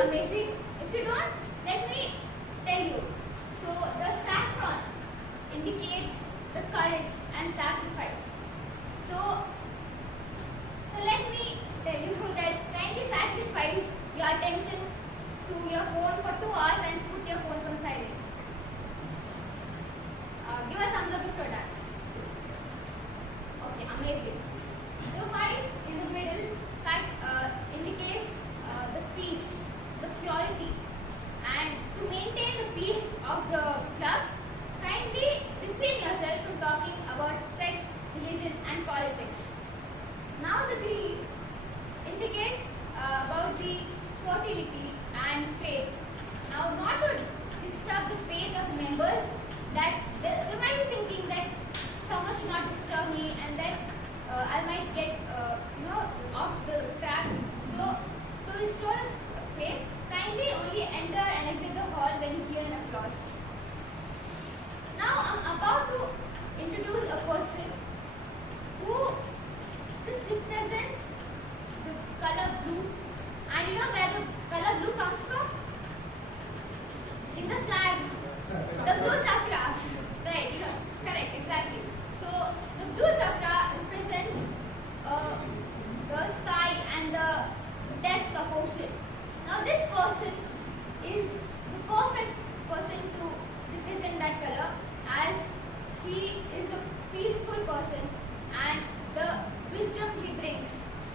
amazing. If you don't, let me tell you. So the saffron indicates the courage and sacrifice. So let me tell you that kindly sacrifice your attention to your phone for 2 hours and put your phones on silent. Give a thumbs up if you're done. Okay, amazing. The white in the middle indicates the peace, the purity, and to maintain the peace of the club, kindly refrain yourself from talking about sex, religion, and politics. Now the green indicates about the fertility and faith. Now, not to disturb the faith of members, that they might be thinking that someone should not disturb me and that I might get off the track. So to restore faith, kindly only enter and exit the hall when you hear an applause. Now I'm about to introduce a person who this represents the color blue. And you know where the color blue comes from? In the flag. The blue chakra. Right, correct, exactly. So the blue chakra represents the sky and the depths of ocean. Now this person is the perfect person to represent that color, as he is a peaceful person and the wisdom he brings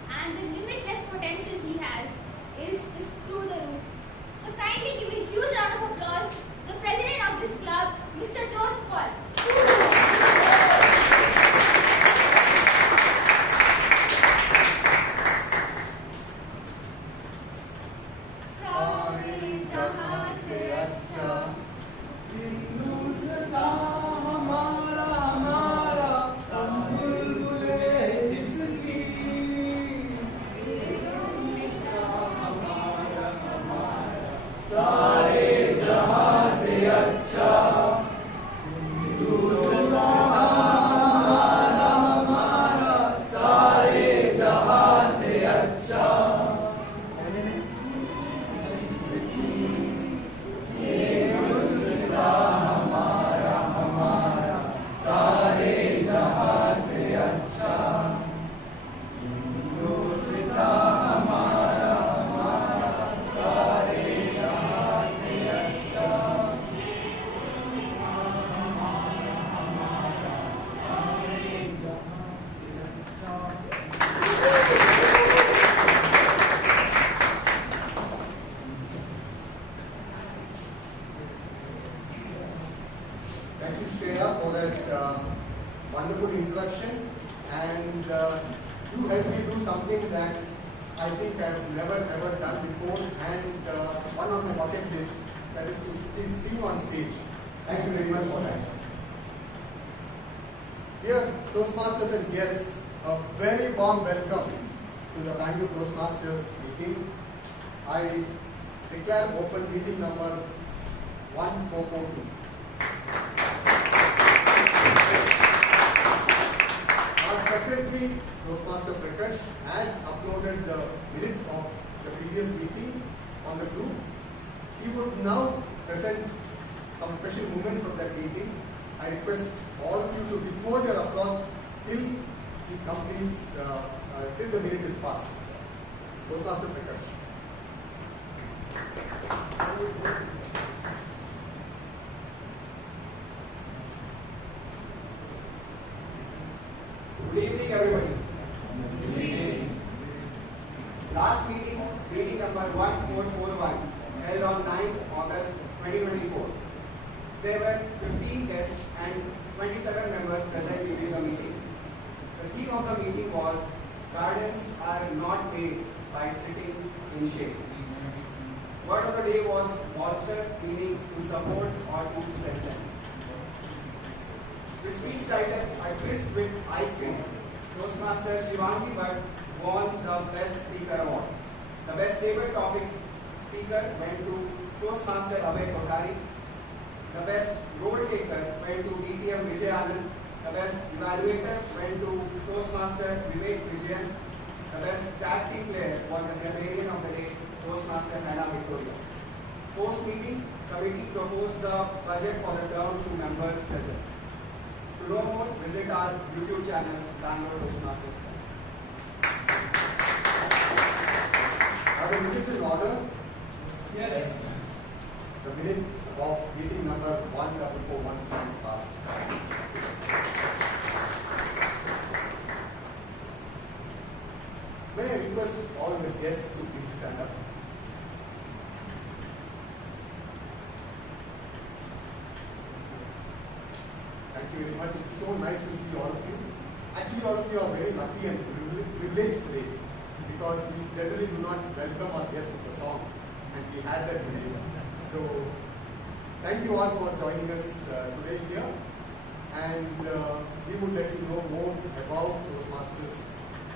and the limitless potential he has is through the roof. So kindly give a huge round of applause to the president of this club, Mr. George Paul. Thank you, Shreya, for that wonderful introduction. And you helped me do something that I think I've never ever done before, and one on my bucket list, that is to sing on stage. Thank you very much for that. Dear Toastmasters and guests, a very warm welcome to the Bangalore Toastmasters meeting. I declare open meeting number 1442. Our secretary, Toastmaster Prakash, had uploaded the minutes of the previous meeting on the group. He would now present some special moments from that meeting. I request all of you to withhold your applause till he completes, till the minute is passed. Toastmaster Prakash. Good evening, everybody. Good evening. Last meeting, meeting number 1441, held on 9th August 2024. There were 15 guests and 27 members present during the meeting. The theme of the meeting was "Gardens are not made by sitting in shade." Word of the day was bolster, meaning to support or to strengthen. With speech title, "I twist with ice cream," Toastmaster Shivangi Bhat won the Best Speaker Award. The Best Table Topic Speaker went to Toastmaster Abhay Kothari. The Best Role Taker went to DTM Vijay Anand. The Best Evaluator went to Toastmaster Vivek Vijayan. The best tag team player was the Grammarian of the day, Toastmaster Naina Victoria. Post-meeting, committee proposed the budget for the term to members present. To know more, visit our YouTube channel, Bangalore Toastmasters. Are the minutes in order? Yes. The minutes of meeting number 1441 stands fast. May I request all the guests to please stand up? Thank you very much. It's so nice to see all of you. Actually, all of you are very lucky and privileged today because we generally do not welcome our guests with a song, and we had that today. So, thank you all for joining us today here, and we would let you know more about Toastmasters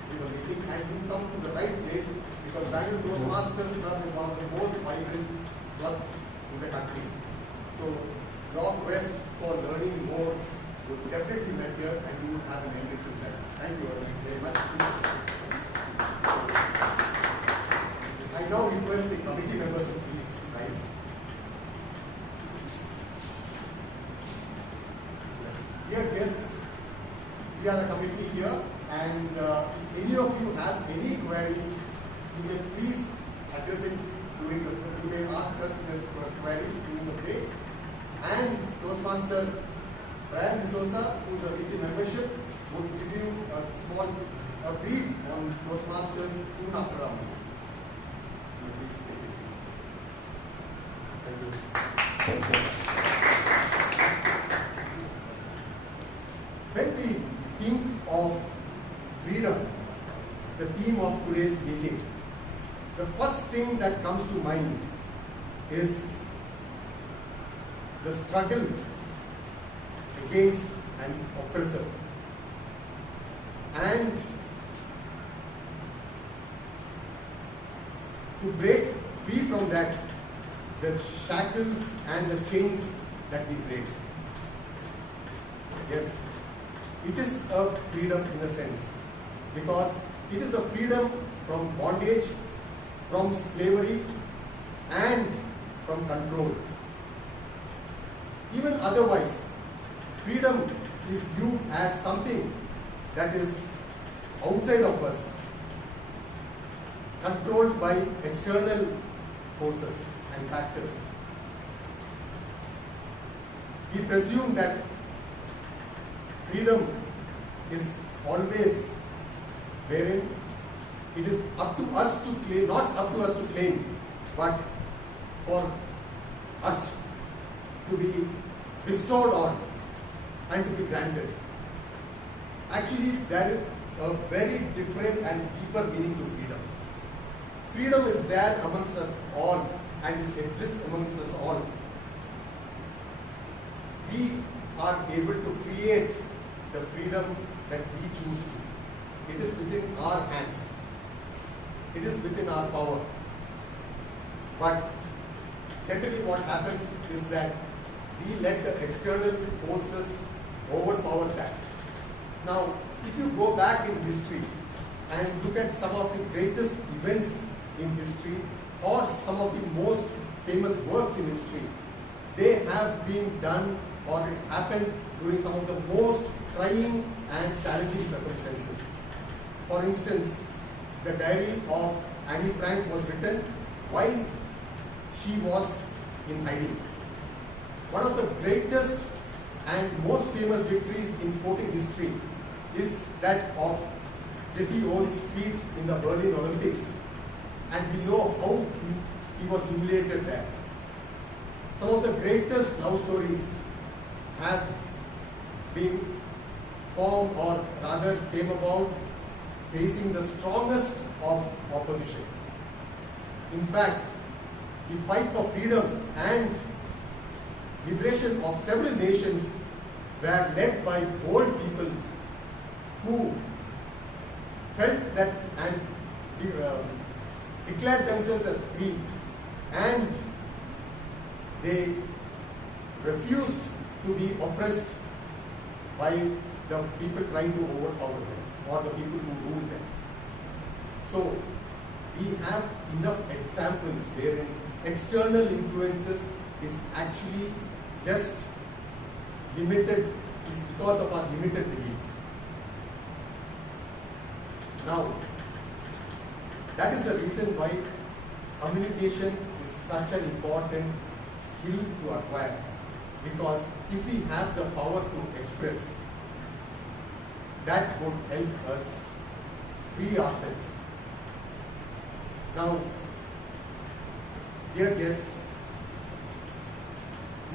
in the meeting, and you come to the right place because Bangalore Toastmasters Club is one of the most vibrant clubs in the country. So, your quest for learning more would definitely met here, and you would have an enriching time. Thank you very much. I now request the committee members to please rise. Yes. Dear guests, we are the committee here, and if any of you have any queries, you may please address it during the. You may ask us these queries during the break. And Toastmaster Brian D'Souza, who is a VP membership, would give you a brief on Toastmasters soon after our meeting. Please take a seat. Thank you. When we think of freedom, the theme of today's meeting, the first thing that comes to mind is the struggle against an oppressor, and to break free from that, the shackles and the chains that we break. Yes, it is a freedom in a sense, because it is a freedom from bondage, from slavery, and from control. Even otherwise, freedom is viewed as something that is outside of us, controlled by external forces and factors. We presume that freedom is always wherein it is up to us to claim, not up to us to claim, but for us to be bestowed on and to be granted. Actually, there is a very different and deeper meaning to freedom. Freedom is there amongst us all, and it exists amongst us all. We are able to create the freedom that we choose to. It is within our hands. It is within our power. But generally what happens is that we let the external forces overpower that. Now, if you go back in history and look at some of the greatest events in history or some of the most famous works in history, they have been done or it happened during some of the most trying and challenging circumstances. For instance, the diary of Anne Frank was written while she was in hiding. One of the greatest and most famous victories in sporting history is that of Jesse Owens' feat in the Berlin Olympics, and we know how he was humiliated there. Some of the greatest love stories have been formed, or rather came about, facing the strongest of opposition. In fact, the fight for freedom and liberation of several nations were led by bold people who felt that and declared themselves as free, and they refused to be oppressed by the people trying to overpower them or the people who ruled them. So we have enough examples wherein external influences is actually just limited, is because of our limited beliefs. Now, that is the reason why communication is such an important skill to acquire. Because if we have the power to express, that would help us free ourselves. Now, dear guests,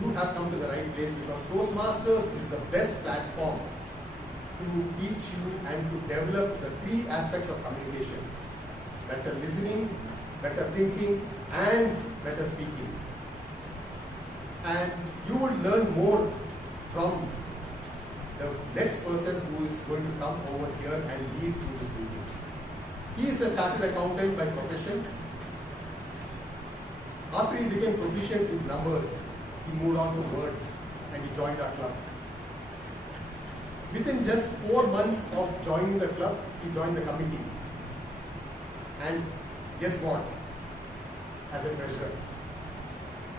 you have come to the right place because Toastmasters is the best platform to teach you and to develop the three aspects of communication: better listening, better thinking, and better speaking. And you would learn more from the next person who is going to come over here and lead through this meeting. He is a chartered accountant by profession. After he became proficient in numbers, he moved on to words and he joined our club. Within just 4 months of joining the club, he joined the committee. And guess what? As a treasurer.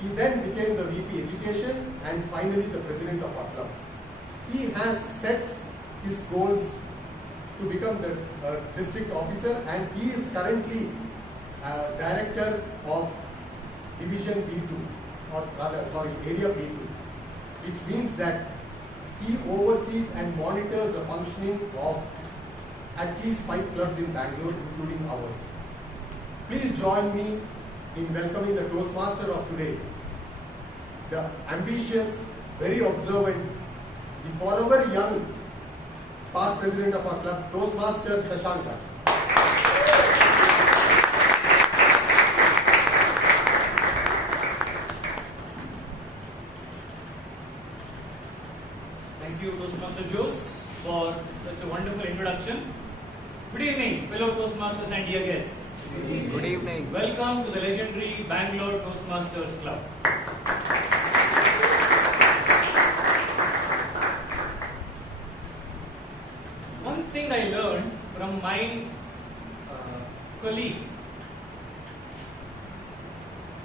He then became the VP Education and finally the president of our club. He has set his goals to become the district officer, and he is currently director of Division B2, or rather, sorry, Area B2, which means that he oversees and monitors the functioning of at least 5 clubs in Bangalore, including ours. Please join me in welcoming the Toastmaster of today, the ambitious, very observant, the forever young past president of our club, Toastmaster Shashank. Thank you, Toastmaster Jose, for such a wonderful introduction. Good evening, fellow Toastmasters and dear guests. Good evening. Welcome to the legendary Bangalore Toastmasters Club. One thing I learned from my colleague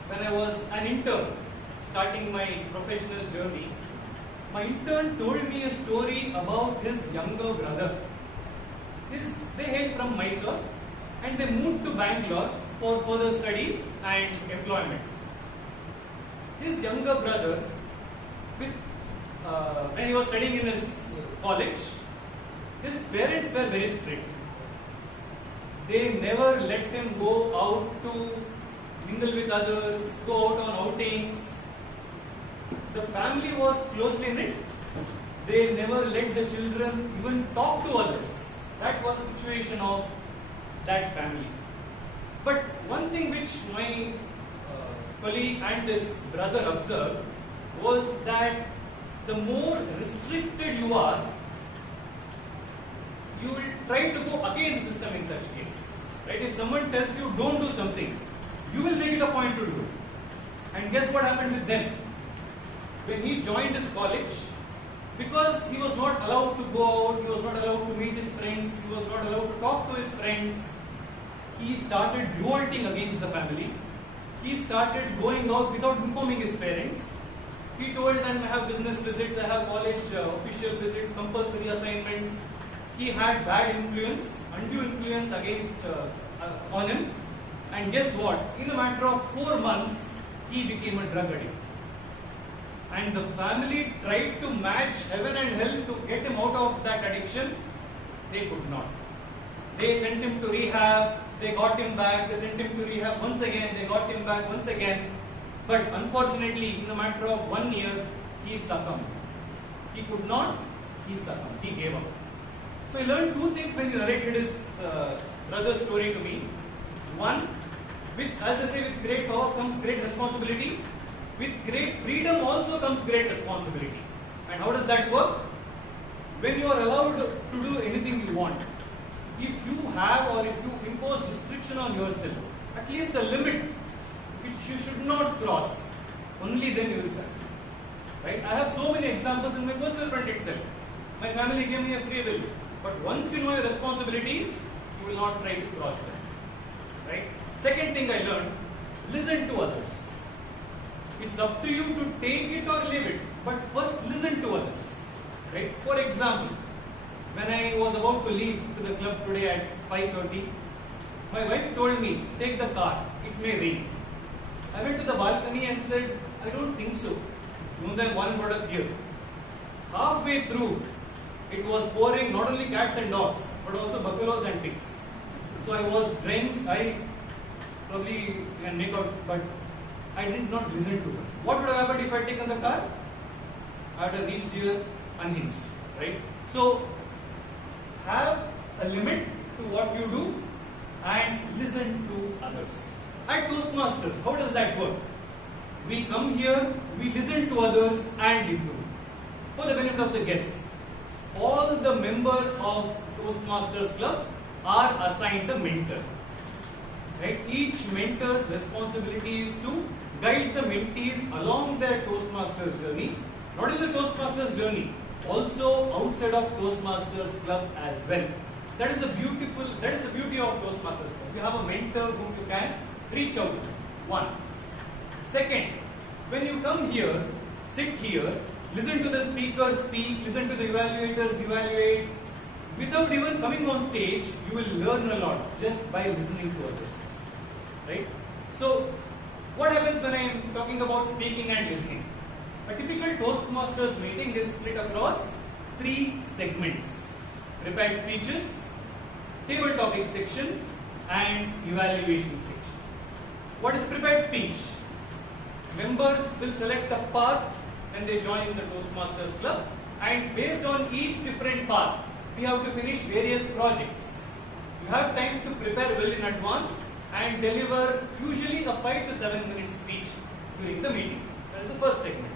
when I was an intern starting my professional journey, my intern told me a story about his younger brother. They hail from Mysore and they moved to Bangalore for further studies and employment. His younger brother, when he was studying in his college, his parents were very strict. They never let him go out to mingle with others, go out on outings. The family was closely knit. They never let the children even talk to others. That was the situation of that family. But one thing which my colleague and his brother observed was that the more restricted you are, you will try to go against the system in such case. Right? If someone tells you don't do something, you will make it a point to do it. And guess what happened with them? When he joined his college, because he was not allowed to go out, he was not allowed to meet his friends, he was not allowed to talk to his friends, he started revolting against the family. He started going out without informing his parents. He told them, I have business visits, I have college official visit, compulsory assignments. He had bad influence, undue influence against on him. And guess what? In a matter of 4 months, he became a drug addict. And the family tried to match heaven and hell to get him out of that addiction. They could not. They sent him to rehab, they got him back, they sent him to rehab once again, they got him back once again. But unfortunately, in a matter of 1 year, he succumbed. He could not, he succumbed, he gave up. So he learned 2 things when he narrated his brother's story to me. One, as they say, with great power comes great responsibility. With great freedom also comes great responsibility. And how does that work? When you are allowed to do anything you want, if you have or if you impose restriction on yourself, at least a limit which you should not cross, only then you will succeed. Right? I have so many examples in my personal front itself. My family gave me a free will. But once you know your responsibilities, you will not try to cross them. right? Second thing I learned, listen to others. It's up to you to take it or leave it, but first listen to others, right? For example, when I was about to leave to the club today at 5:30, my wife told me, take the car, it may rain. I went to the balcony and said, I don't think so. You know, there one product here. Halfway through, it was pouring not only cats and dogs, but also buffaloes and pigs. So I was drenched. I probably can make out, but I did not listen to her. What would have happened if I had taken the car? I would have reached here unhinged, right? So have a limit to what you do and listen to others. At Toastmasters, how does that work? We come here, we listen to others and improve. For the benefit of the guests, all the members of Toastmasters Club are assigned a mentor. Right? Each mentor's responsibility is to guide the mentees along their Toastmasters journey, not in the Toastmasters journey, also outside of Toastmasters Club as well. That is the beauty of Toastmasters Club. You have a mentor whom you can reach out to. One. Second, when you come here, sit here, listen to the speaker speak, listen to the evaluators evaluate. Without even coming on stage, you will learn a lot just by listening to others. Right? So, what happens when I am talking about speaking and listening? A typical Toastmasters meeting is split across 3 segments: prepared speeches, table topic section, and evaluation section. What is prepared speech? Members will select a path when they join the Toastmasters Club, and based on each different path, we have to finish various projects. You have time to prepare well in advance and deliver usually a 5 to 7 minute speech during the meeting. That is the first segment.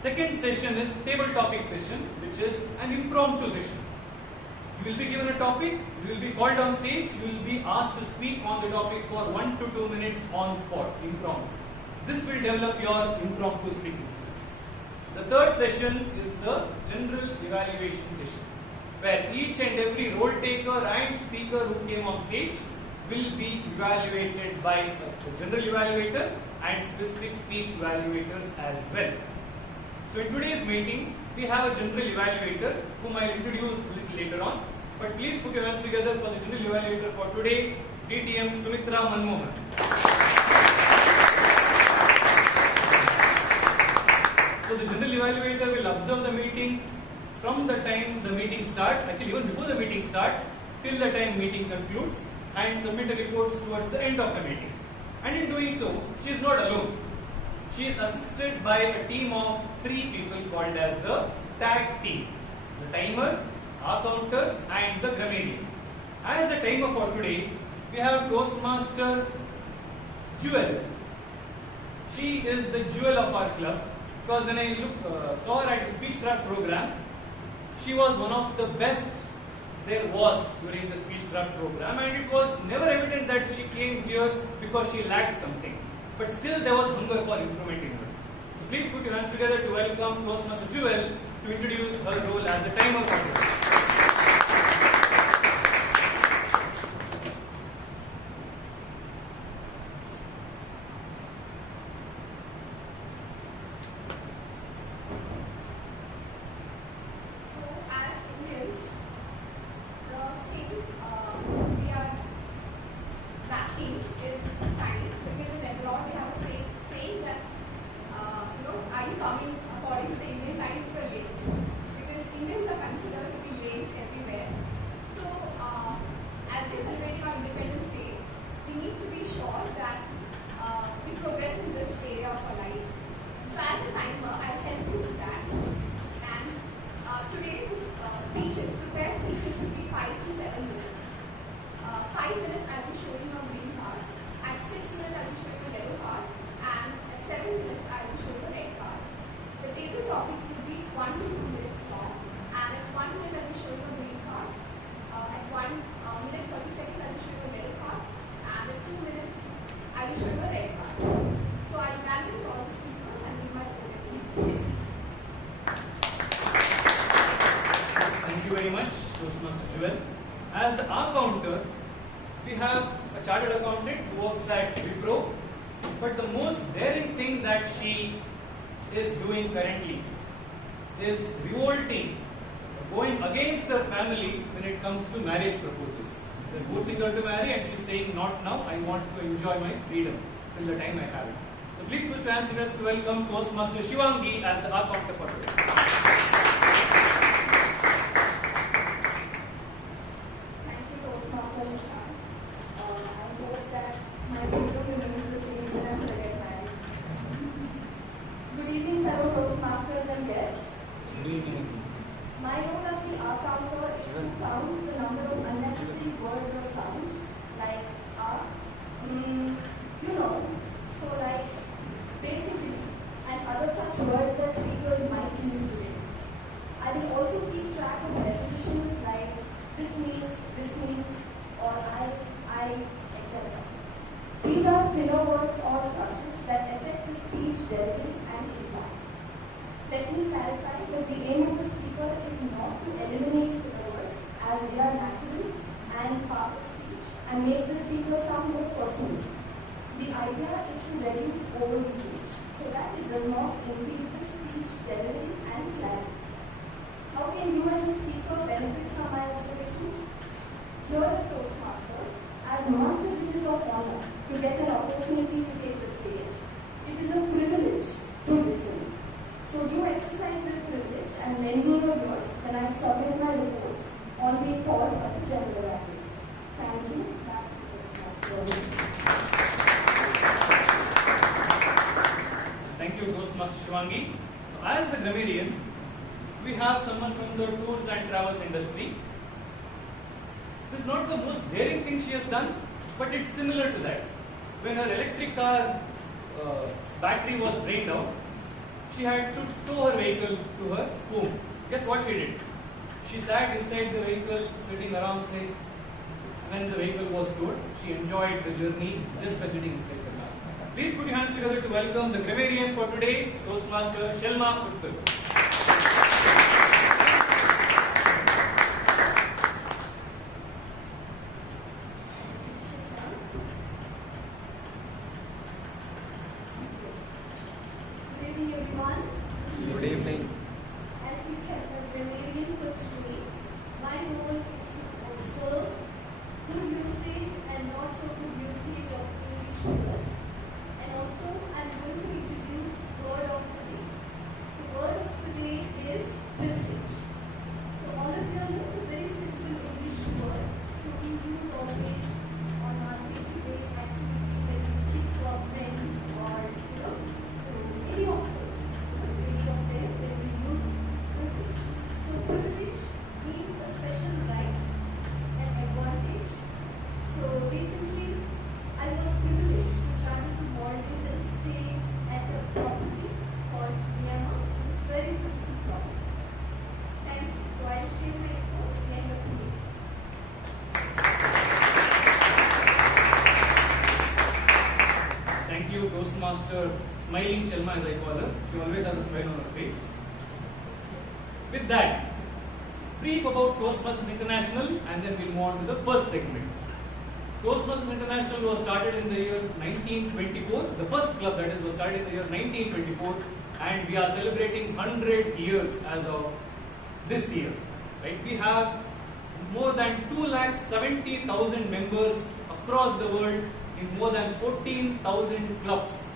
Second session is table topic session, which is an impromptu session. You will be given a topic, you will be called on stage, you will be asked to speak on the topic for 1 to 2 minutes on spot, impromptu. This will develop your impromptu speaking skills. The third session is the general evaluation session, where each and every role taker and speaker who came on stage will be evaluated by a general evaluator and specific speech evaluators as well. So in today's meeting, we have a general evaluator whom I will introduce a little later on. But please put your hands together for the general evaluator for today, DTM Sumitra Manmohan. So the general evaluator will observe the meeting from the time the meeting starts, actually even before the meeting starts, till the time meeting concludes, and submit the reports towards the end of the meeting. And in doing so, she is not alone. She is assisted by a team of 3 people called as the tag team: the timer, our counter, and the grammarian. As the timer for today, we have Toastmaster Jewel. She is the jewel of our club, because when I saw her at the speechcraft program, she was one of the best there was during the speechcraft program, and it was never evident that she came here because she lacked something. But still there was hunger for improvement in her. So please put your hands together to welcome Toastmaster Jewel to introduce her role as the timer for today. we have a chartered accountant who works at Wipro, but the most daring thing that she is doing currently is revolting, going against her family when it comes to marriage proposals. They're forcing her to marry and she's saying, not now, I want to enjoy my freedom till the time I have it. So please put your hands together to welcome Toastmaster Shivangi as the accountant for today. Thank you, Toastmaster Vishal. I hope that my video remains the same when I'm going to get married. Good evening, fellow Toastmasters and guests. Good evening. My role as the accountant is to count the number of unnecessary words or sounds like so like basically and other such words that speakers might use today. I will also keep track of repetitions like this means, or I, etc. These are filler words or crutches that affect the speech delivery and impact. Let me clarify that the aim of the speaker is not to eliminate filler words as they are natural and part of speech and make the speaker sound more personal. The idea is to reduce overusage so that it does not impede the speech delivery and clarity. How can you as a speaker benefit from my observations? Here at Toastmasters, as much as it is of honor to get an opportunity to take the stage, it is a privilege to listen. So do exercise this privilege and lend me your ears when I submit my report on being thought of the general assembly. Thank you. Back to Toastmasters. Thank you, Toastmaster Shivangi. As the grammarian, we have someone from the tours and travels industry. This is not the most daring thing she has done, but it's similar to that. When her electric car battery was drained out, she had to tow her vehicle to her home. Guess what she did? She sat inside the vehicle, sitting around, say, when the vehicle was towed, she enjoyed the journey just by sitting inside the car. Please put your hands together to welcome the grammarian for today, Toastmaster Shelma Puttur. Good evening, everyone. Good evening. As the grammarian for today, my role is to observe good usage and not so good usage of English words. And also, I'm going to introduce word of the day. The word of the day is privilege. So all of you know it's a very simple English word. So we use always on our day-to-day activity when we speak to our friends or to any of us. Any of them when we use privilege. So privilege means a special right and advantage. So recently I was privileged to travel to Maldives and stay at a property called Naina, very beautiful property. Thank you. So I'll share my report at the end of the meeting. Thank you, Toastmaster Smiling Shelma, as I call her. She always has a smile on her face. With that, brief about Toastmasters International, and then we'll move on to the first segment. Toastmasters International was started in the year 1924. The first club, that is, was started in the year 1924, and we are celebrating 100 years as of this year. Right? We have more than 270,000 members across the world in more than 14,000 clubs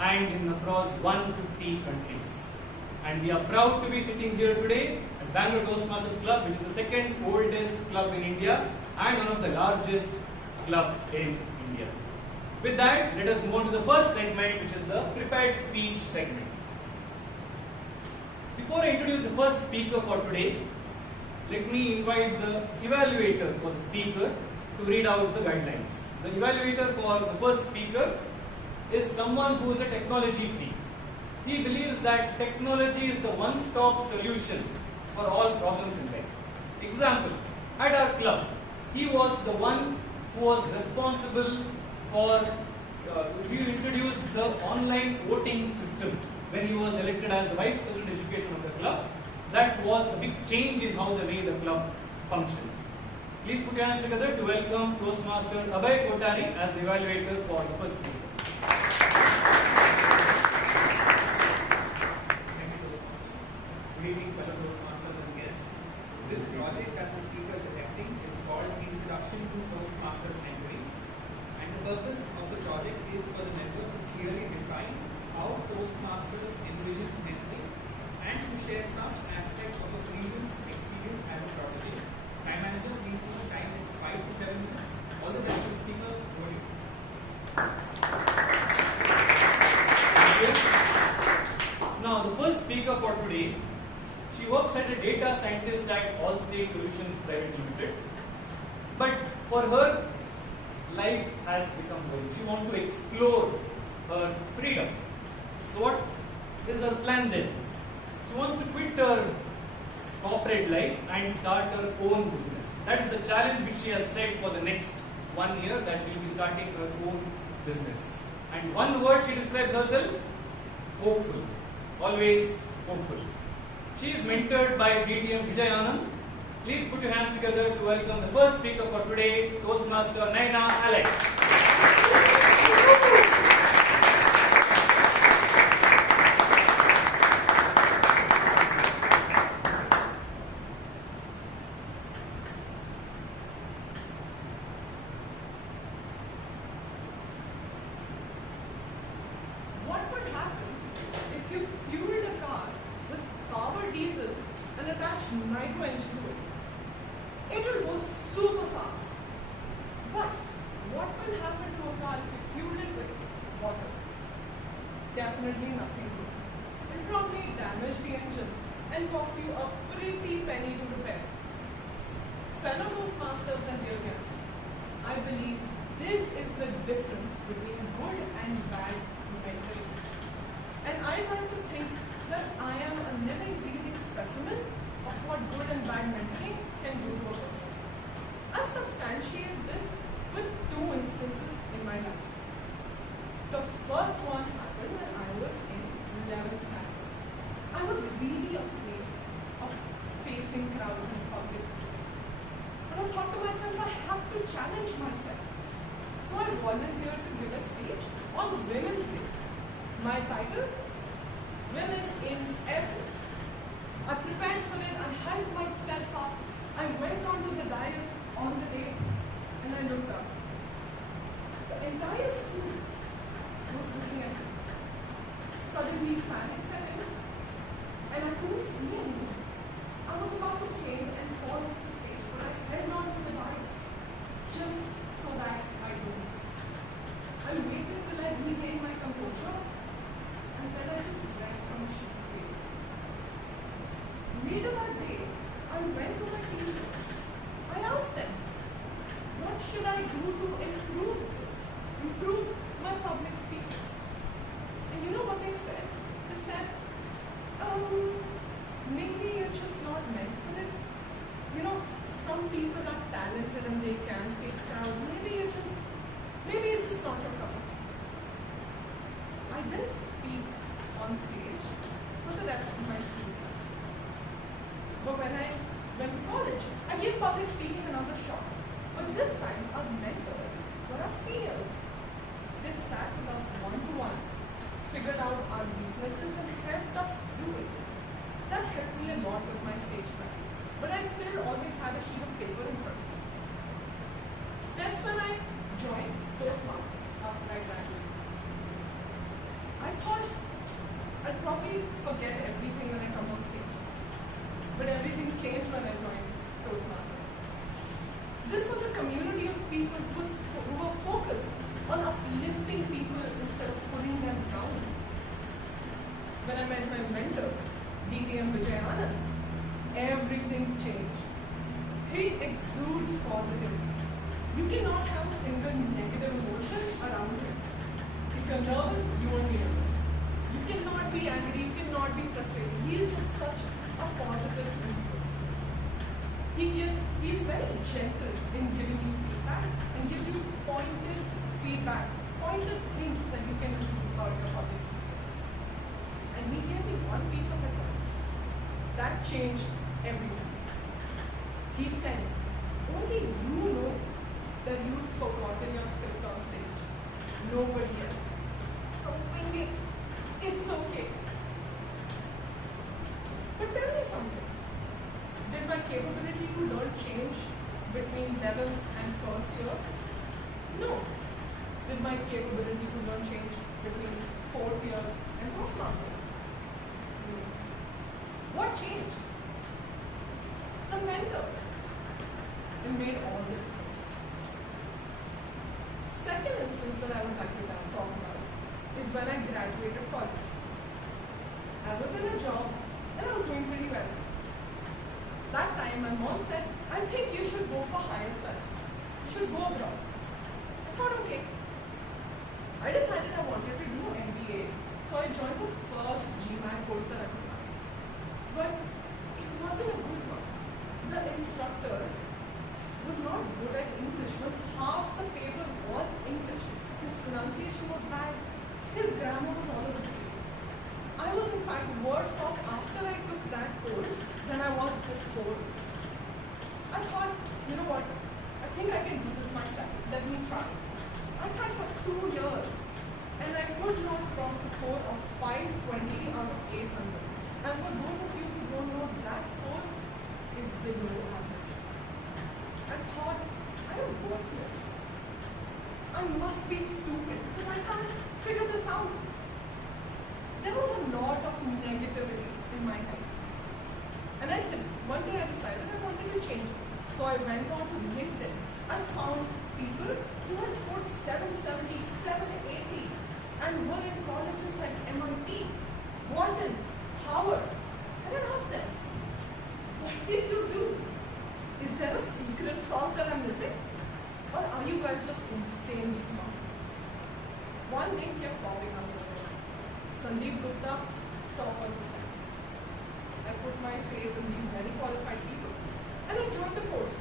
and in across 150 countries. And we are proud to be sitting here today at Bangalore Toastmasters Club, which is the second oldest club in India and one of the largest club in India. With that, let us move on to the first segment, which is the prepared speech segment. Before I introduce the first speaker for today, let me invite the evaluator for the speaker to read out the guidelines. The evaluator for the first speaker is someone who is a technology freak. He believes that technology is the one-stop solution for all problems in life. Example, at our club, he was the one who was responsible for we introduced the online voting system when he was elected as the Vice President Education of the club. That was a big change in how the way the club functions. Please put your hands together to welcome Toastmaster Abhay Kotari as the evaluator for the first season. Thank you, Toastmaster. Good evening, fellow Toastmasters and guests. This project that the speaker is attempting is called Introduction to Toastmasters Mentoring. And the purpose of the project is for the member to clearly define how Toastmasters envisions mentoring and to share some aspects of a previous experience as a protege. Time manager, please note the time is 5 to 7 minutes. All the rest of the speaker, rolling. Thank you. Now, the first speaker for today, she works as a data scientist at Allstate Solutions Private Limited. But for her, life has become boring. She wants to explore her freedom. So what is her plan then? She wants to quit her corporate life and start her own business. That is the challenge which she has set for the next 1 year, that she will be starting her own business. And one word she describes herself: hopeful. Always hopeful. She is mentored by DTM Vijay Anand. Please put your hands together to welcome the first speaker for today, Toastmaster Naina Alex. What would happen if you fueled a car with power diesel and attached nitro engine to it? It will go super fast. But what will happen to a car if you fuel it with water? Definitely nothing good. It will probably damage the engine and cost you a pretty penny to repair. Fellow Toastmasters and dear guests, I believe this is the difference between good and bad mentoring. And I like to think that I am a living, breathing specimen of what good and bad mentoring can do to a person. I'll substantiate this with 2 instances in my life. The first one happened when I was in 11th standard. I was really afraid of facing crowds in public speaking. But I thought to myself, I have to challenge myself. So I volunteered to give a speech on Women's Day. My title: Women in Airways. I prepared for it, I hyped myself up. I went onto the dais on the day and I looked up. The entire school was looking at me. Suddenly panic set in and I couldn't see anyone. I was about to faint and fall off the stage, but I held on to the dais just so that I don't. I waited till I regained my composure and then I just read from a sheet of paper. Later that day, I went to my teachers. I asked them, what should I do to improve this? Improve my public speaking? And you know what they said? They said, maybe you're just not meant for it. You know, some people are talented and they can face crowds. Maybe it's just not your cup of tea. I didn't speak on stage for the rest of my students. But when I went to college, I gave public speaking another shot. But this time, our mentors were our seniors. They sat with us one-to-one, figured out our weaknesses and helped us do it. That helped me a lot with my stage fright. But I still always had a sheet of paper in front of me. That's when I joined Toastmasters after I graduated. I thought I'd probably forget everything when I come on stage. But everything changed when I joined Toastmasters. This was a community of people who were focused on uplifting people instead of pulling them down. When I met my mentor, DTM Vijay Anand, everything changed. He exudes positivity. You cannot have a single negative emotion around him. If you're nervous, you won't be nervous. You cannot be angry, you cannot be frustrated. He is just such a positive influence. He's very gentle in giving you feedback and gives you pointed feedback, pointed things that you can do about your public speaking. And he gave me one piece of advice that changed everything. He said, don't only you know that you've forgotten your script on stage. Nobody else. So wing it. It's okay. But tell me something. Did my capability to learn change between 11th and first year? No. Did my capability to learn change between 4th year and Toastmasters? No. What changed? The mentors. It made all the difference. Second instance that I would like to talk about is when I graduated college. I was in a job and I was doing pretty well. That time my mom said, I think you should go for higher studies. You should go abroad. I thought, okay. I decided I wanted to do MBA, so I joined the first GMAT course that I could find. But it wasn't a good one. The instructor was not good at English, but half the paper was English. His pronunciation was bad. His grammar was all over the place. I was in fact worse off after I took that course than I was before. I thought, you know what, I think I can do this myself. Let me try. I tried for 2 years and I could not cross the score of 520 out of 800. And for those of you who don't know, that score is below average. I thought, I am worthless. I must be stupid because I can't figure this out. There was a lot of negativity in my head. And one day I decided I wanted to change it. So I went on to LinkedIn. I found people who had scored 770, 780 and were in colleges like MIT, Wharton, Howard. And I asked them, what did you do? Is there a secret sauce that I'm missing? Or are you guys just insanely smart? One name kept popping up. Sandeep Gupta, top of the set. I put my faith in these very qualified people and I joined the course.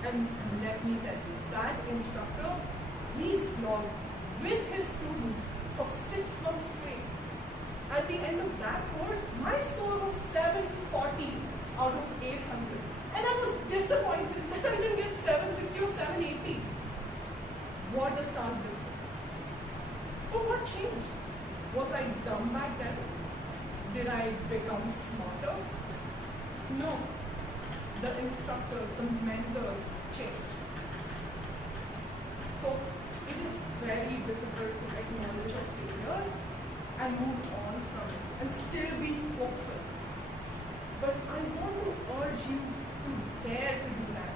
And let me tell you, that instructor, he slogged with his students for 6 months straight. At the end of that course, my score was 740 out of 800. And I was disappointed that I didn't get 760 or 780. What a stark difference. But what changed? Was I dumb back then? Did I become smarter? No. The instructors, the mentors changed. Folks, it is very difficult to acknowledge your failures and move on from it and still be hopeful. But I want to urge you to dare to do that.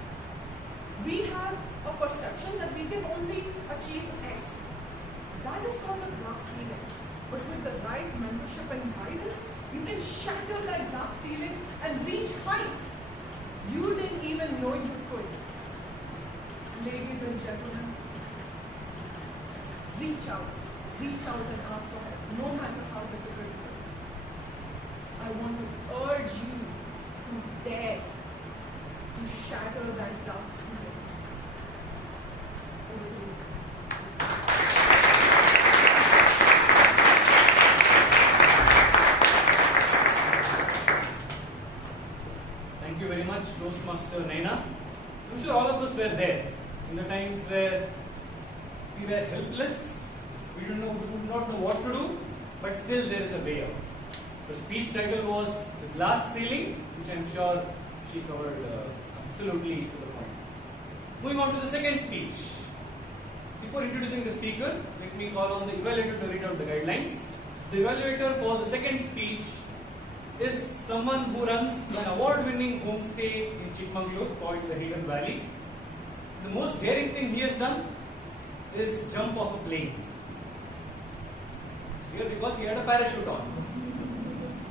We have a perception that we can only achieve X. That is called a glass ceiling. But with the right mentorship and guidance, you can shatter that glass ceiling and reach heights you didn't even know you could. Ladies and gentlemen, reach out and ask for help, no matter how difficult it is. I want to urge you to dare to shatter that glass ceiling. Over to you. Thank you very much, Toastmaster Naina. I'm sure all of us were there in the times where we were helpless, we did not know what to do, but still there is a way out. The speech title was The Glass Ceiling, which I'm sure she covered absolutely to the point. Moving on to the second speech. Before introducing the speaker, let me call on the evaluator to read out the guidelines. The evaluator for the second speech is someone who runs an award-winning homestay in Chikmagalur called the Hidden Valley. The most daring thing he has done is jump off a plane. It's here because he had a parachute on.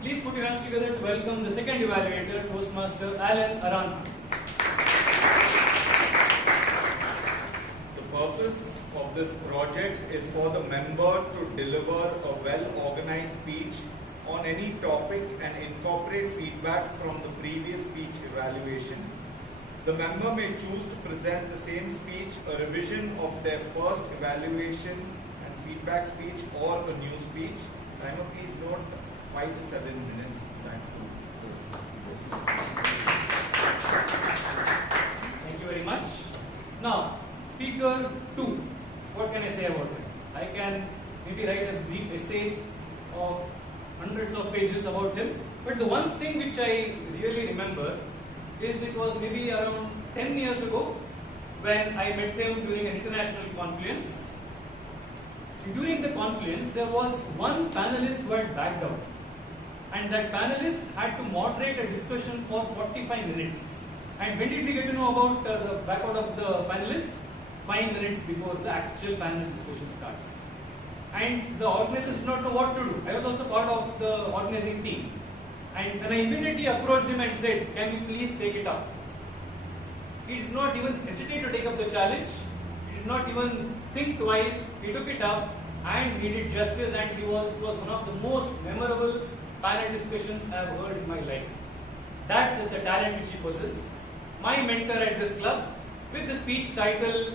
Please put your hands together to welcome the second evaluator, Toastmaster Alan Arka. The purpose of this project is for the member to deliver a well-organized speech on any topic and incorporate feedback from the previous speech evaluation. The member may choose to present the same speech, a revision of their first evaluation and feedback speech, or a new speech. Timer, please note 5 to 7 minutes. Thank you Now, speaker 2, what can I say about him? I can maybe write a brief essay of hundreds of pages about him, but the one thing which I really remember is it was maybe around 10 years ago when I met him during an international conference. During the conference, there was one panelist who had backed out, and that panelist had to moderate a discussion for 45 minutes. And when did we get to know about the backout of the panelist? 5 minutes before the actual panel discussion starts. And the organizers did not know what to do. I was also part of the organizing team. And when I immediately approached him and said, "Can you please take it up?" He did not even hesitate to take up the challenge. He did not even think twice. He took it up and he did justice, and it was one of the most memorable panel discussions I have heard in my life. That is the talent which he possesses. My mentor at this club, with the speech titled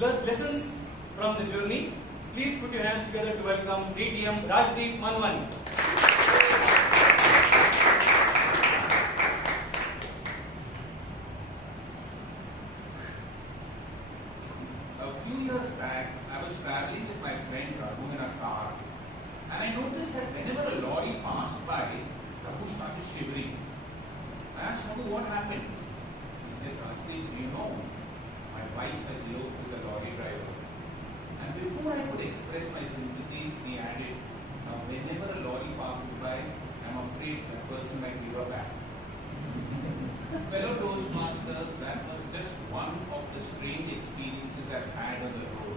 Lessons from the Journey. Please put your hands together to welcome DTM Rajdeep Manwani. A few years back, I was traveling with my friend Raghu in a car, and I noticed that whenever a lorry passed by, Raghu started shivering. I asked Raghu what happened. He said, "Rajdeep, you know, my wife has eloped with a lorry driver." And before I could express my sympathies, he added, "Now whenever a lorry passes by, I'm afraid that person might give her back." Fellow Toastmasters, that was just one of the strange experiences I've had on the road.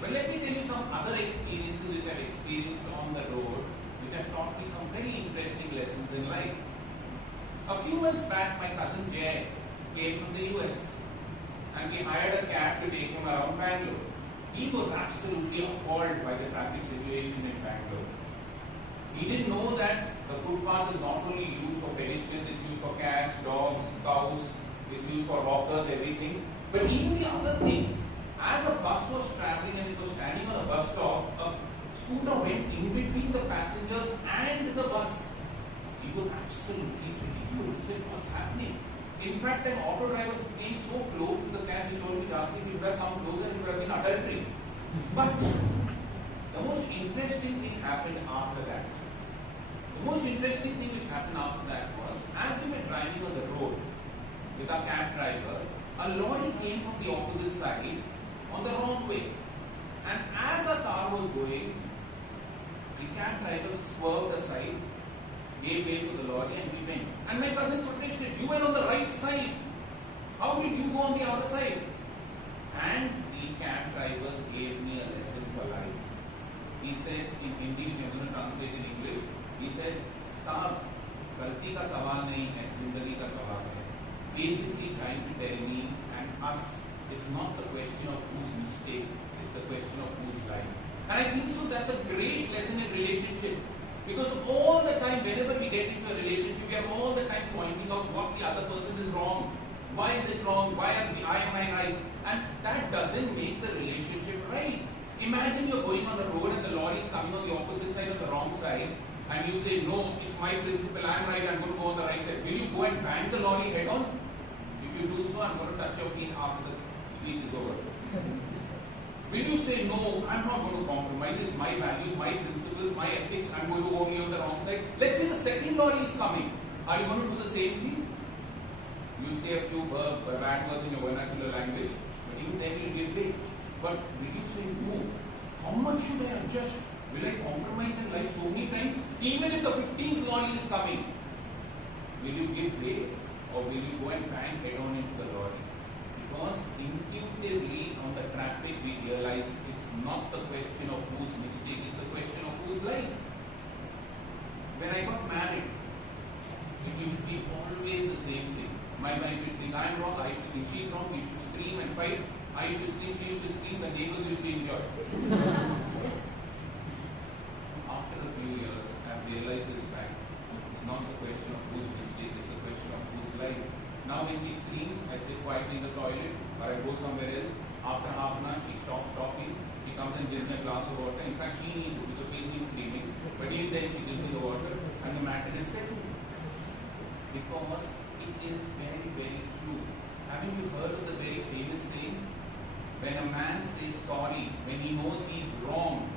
But let me tell you some other experiences which I've experienced on the road, which have taught me some very interesting lessons in life. A few months back, my cousin Jay came from the US, and we hired a cab to take him around Bangalore. He was absolutely appalled by the traffic situation in Bangalore. He didn't know that the footpath is not only used for pedestrians, it's used for cats, dogs, cows, it's used for walkers, everything. But even the other thing, as a bus was traveling and it was standing on a bus stop, a scooter went in between the passengers and the bus. He was absolutely ridiculed. He said, "What's happening?" In fact, an auto driver came so close to the cab, he told me, "Rajdeep, if you would have come closer, it would have been adultery." But the most interesting thing happened after that. The most interesting thing which happened after that was, as we were driving on the road with our cab driver, a lorry came from the opposite side on the wrong way. And as our car was going, the cab driver swerved aside, gave way to the lorry, and we went. And my cousin protested, "You were on the right side. How did you go on the other side?" And the cab driver gave me a lesson for life. He said in Hindi, which I'm going to translate in English, he said, "Saab, गलती का सवाल नहीं है, जिंदगी का सवाल है." Basically trying to tell me and us, it's not the question of whose mistake, it's the question of whose life. And I think so that's a great lesson in relationship. Because all the time, whenever we get into a relationship, we are all the time pointing out what the other person is wrong. Why is it wrong? Why am I right? And that doesn't make the relationship right. Imagine you're going on a road and the lorry is coming on the opposite side or the wrong side, and you say, "No, it's my principle, I'm right, I'm going to go on the right side." Will you go and bang the lorry head on? If you do so, I'm going to touch your feet after the speech is over. Will you say, "No, I'm not going to compromise, it's my values, my principles, my ethics, I'm going to go only on the wrong side"? Let's say the second lorry is coming. Are you going to do the same thing? You'll say a few bad words in your vernacular language, but even then you'll give way. But will you say, "No, how much should I adjust? Will I compromise in life so many times? Even if the 15th lorry is coming, will you give way, or will you go and bang head on into the lorry?" Because intuitively on the traffic we realize it's not the question of whose mistake, it's the question of whose life. When I got married, it used to be always the same thing. My wife used to think I'm wrong, I used to think she's wrong, we used to scream and fight. I used to scream, she used to scream, the neighbors used to enjoy. After a few years, I've realized this fact. It's not the question of whose mistake, it's the question of whose life. Now when she screams, I sit quietly in the toilet, or I go somewhere else. After half an hour, she stops talking. She comes and gives me a glass of water. In fact, she needs it because she's been screaming. But even then, she gives me the water, and the matter is settled. Because it is very, very true. Haven't you heard of the very famous saying, When a man says sorry, when he knows he's wrong,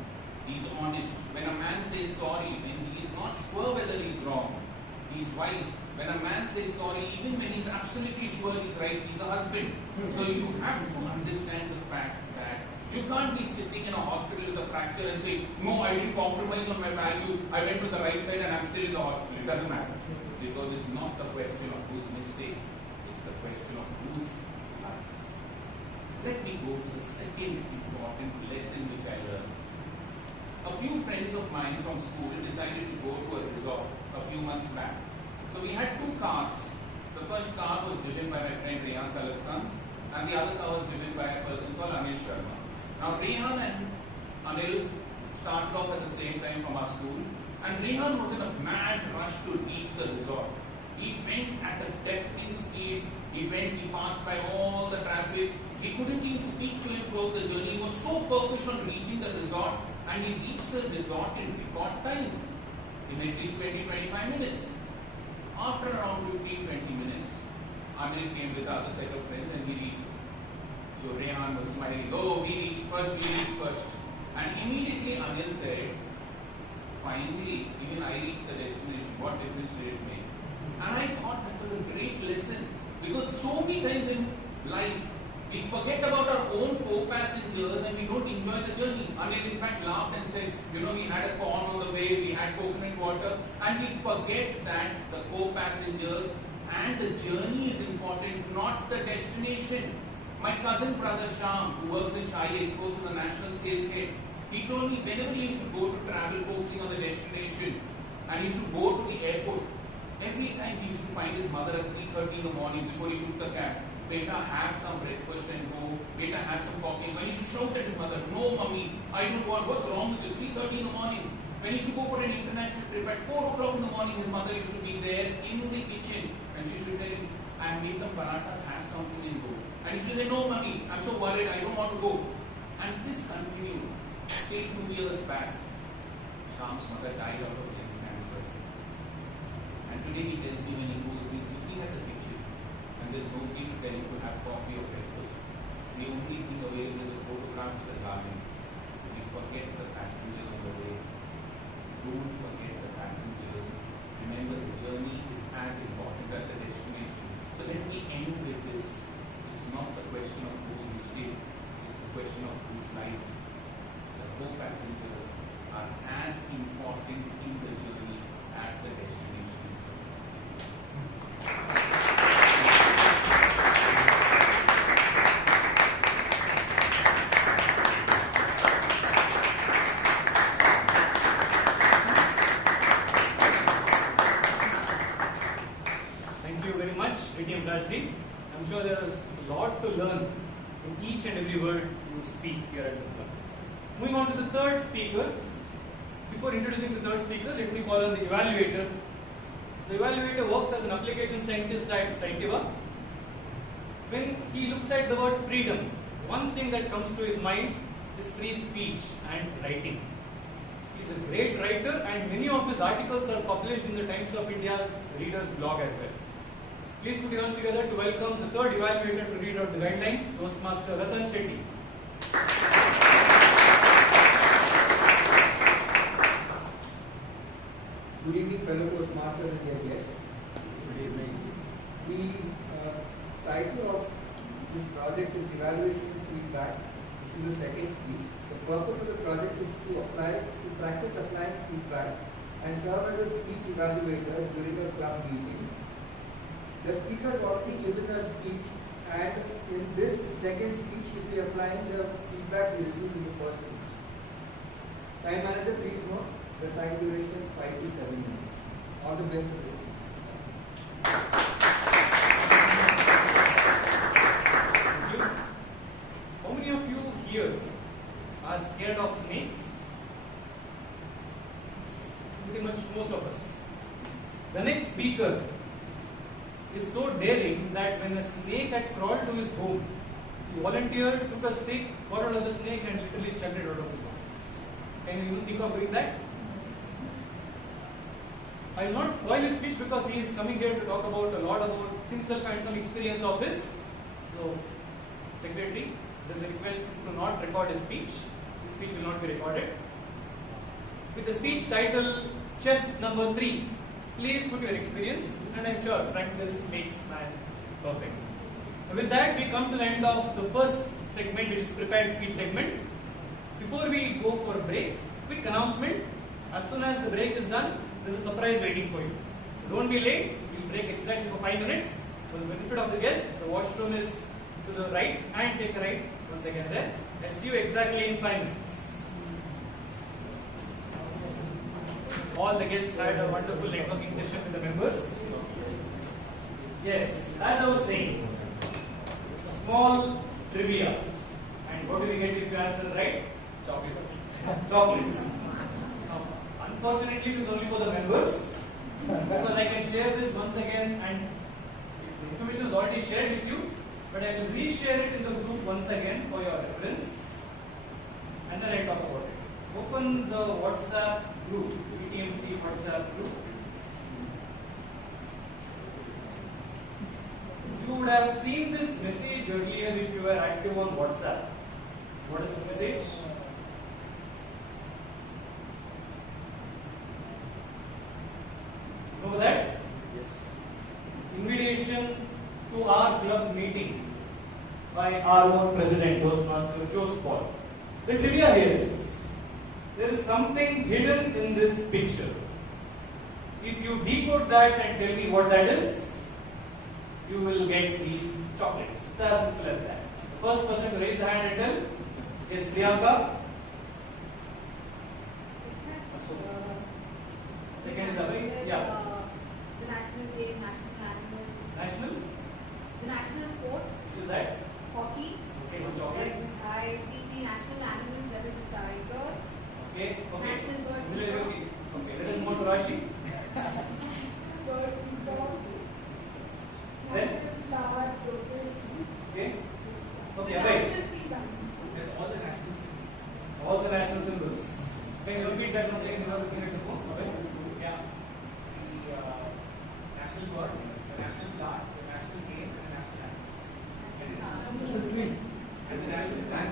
he's honest. When a man says sorry, when he is not sure whether he's wrong, he's wise. When a man says sorry, even when he's absolutely sure he's right, he's a husband. So you have to understand the fact that you can't be sitting in a hospital with a fracture and say, no, I didn't compromise on my value. I went to the right side and I'm still in the hospital. It doesn't matter. Because it's not the question of whose mistake. It's the question of whose life. Let me go to the second important lesson which I learned. A few friends of mine from school decided to go to a resort a few months back. So we had two cars. The first car was driven by my friend Priyanka and the other car was driven by a person called Anil Sharma. Now Rehan and Anil started off at the same time from our school, and Rehan was in a mad rush to reach the resort. He went at a deafening speed. He passed by all the traffic. He couldn't even speak to him throughout the journey. He was so focused on reaching the resort, and he reached the resort in record time. In at least 20-25 minutes. After around 15-20 minutes, Amrit came with the other set of friends and we reached. So Rehan was smiling, oh, we reached first. And immediately Anil said, finally, even I reached the destination. What difference did it make? And I thought that was a great lesson. Because so many times in life, we forget about our own co-passengers and we don't enjoy the journey. Anil in fact laughed and said, we had a corn on the way, we had coconut water, and we forget that the co-passengers and the journey is important, not the destination. My cousin brother Sham, who works in Shai Exports in the national sales head, he told me whenever he used to go to travel focusing on the destination and he used to go to the airport, every time he used to find his mother at 3:30 in the morning before he took the cab. Beta, have some breakfast and go. Beta, have some coffee. When he used to shout at his mother, no mummy, I don't want, what's wrong with you? 3:30 in the morning. When he used to go for an international trip at 4 o'clock in the morning, his mother used to be there in the kitchen and she used to tell him, I made some parathas, have something and go. And he used to say, no mummy, I'm so worried, I don't want to go. And this continued till 2 years back. Sham's mother died out of cancer. And today he tells me when he goes, he's looking at the kitchen and there's nobody to tell him to have coffee or breakfast. The only thing available is photographs of the garden. We forget the passengers on the way. Don't forget the passengers. Remember, the journey is as important as the destination. So let me end with this. It's not the question of whose mistake, it's the question of whose life. The co-passengers are as important in the journey as the destination itself. Rajdeep. I'm sure there is a lot to learn in each and every word you speak here at the club. Moving on to the third speaker. Before introducing the third speaker, let me call on the evaluator. The evaluator works as an application scientist at Scientiva. When he looks at the word freedom, one thing that comes to his mind is free speech and writing. He is a great writer and many of his articles are published in the Times of India's Readers blog as well. Please put your hands together to welcome the third evaluator to read out the guidelines, Toastmaster Ratan Shetty. Good evening, fellow Toastmasters and their guests. Good evening. The title of this project is Evaluation and Feedback. This is the second speech. The purpose of the project is to practice applying feedback and serve as a speech evaluator during a club meeting. The speaker has already given a speech, and in this second speech he will be applying the feedback he received in the first speech. Time manager, please note the time duration is 5 to 7 minutes. All the best to the speech. Thank you. How many of you here are scared of snakes? Pretty much most of us. The next speaker is so daring that when a snake had crawled to his home, he volunteered, took a stick, got out of the snake and literally chucked it out of his house. Can you even think of doing that? I will not spoil his speech because he is coming here to talk about a lot about himself and some experience of his. So, Secretary, There's a request to not record his speech. His speech will not be recorded. With the speech title Chess Number 3, please put your experience, and I'm sure practice makes man perfect. With that, we come to the end of the first segment, which is prepared speech segment. Before we go for a break, quick announcement. As soon as the break is done, there's a surprise waiting for you. Don't be late. We'll break exactly for 5 minutes. For the benefit of the guests, the washroom is to the right, and take a right once again there. I'll see you exactly in 5 minutes. All the guests had a wonderful networking session with the members. Yes, as I was saying, a small trivia. And what do we get if you answer right? Chocolates. Now, unfortunately, it is only for the members, because I can share this once again, and the information is already shared with you, but I will reshare it in the group once again for your reference, and then I talk about it. Open the WhatsApp group, VTMC WhatsApp group. You would have seen this message earlier if you were active on WhatsApp. What is this message? Know that? Yes. Invitation to our club meeting by our own president, Toastmaster Paul. The trivia here is, there is something hidden in this picture. If you decode that and tell me what that is, you will get these chocolates. It's as simple as that. The first person to raise the hand and tell is Priyanka. Second is Amrit. Yeah. The national game, national animal. National? The national sport. Which is that? Hockey. Okay, one chocolate. Then I see the national animal, that is the tiger. Okay. National bird. Okay, let us move to Rashi. National bird peacock. Then? National flower lotus. Okay. Okay, National right. tree line. Yes, all the national symbols. All the national symbols. Can you repeat that once again? You have looking at the phone. Okay. Yeah. The national bird, the national flower, the national game, and the national animal. And the national flag.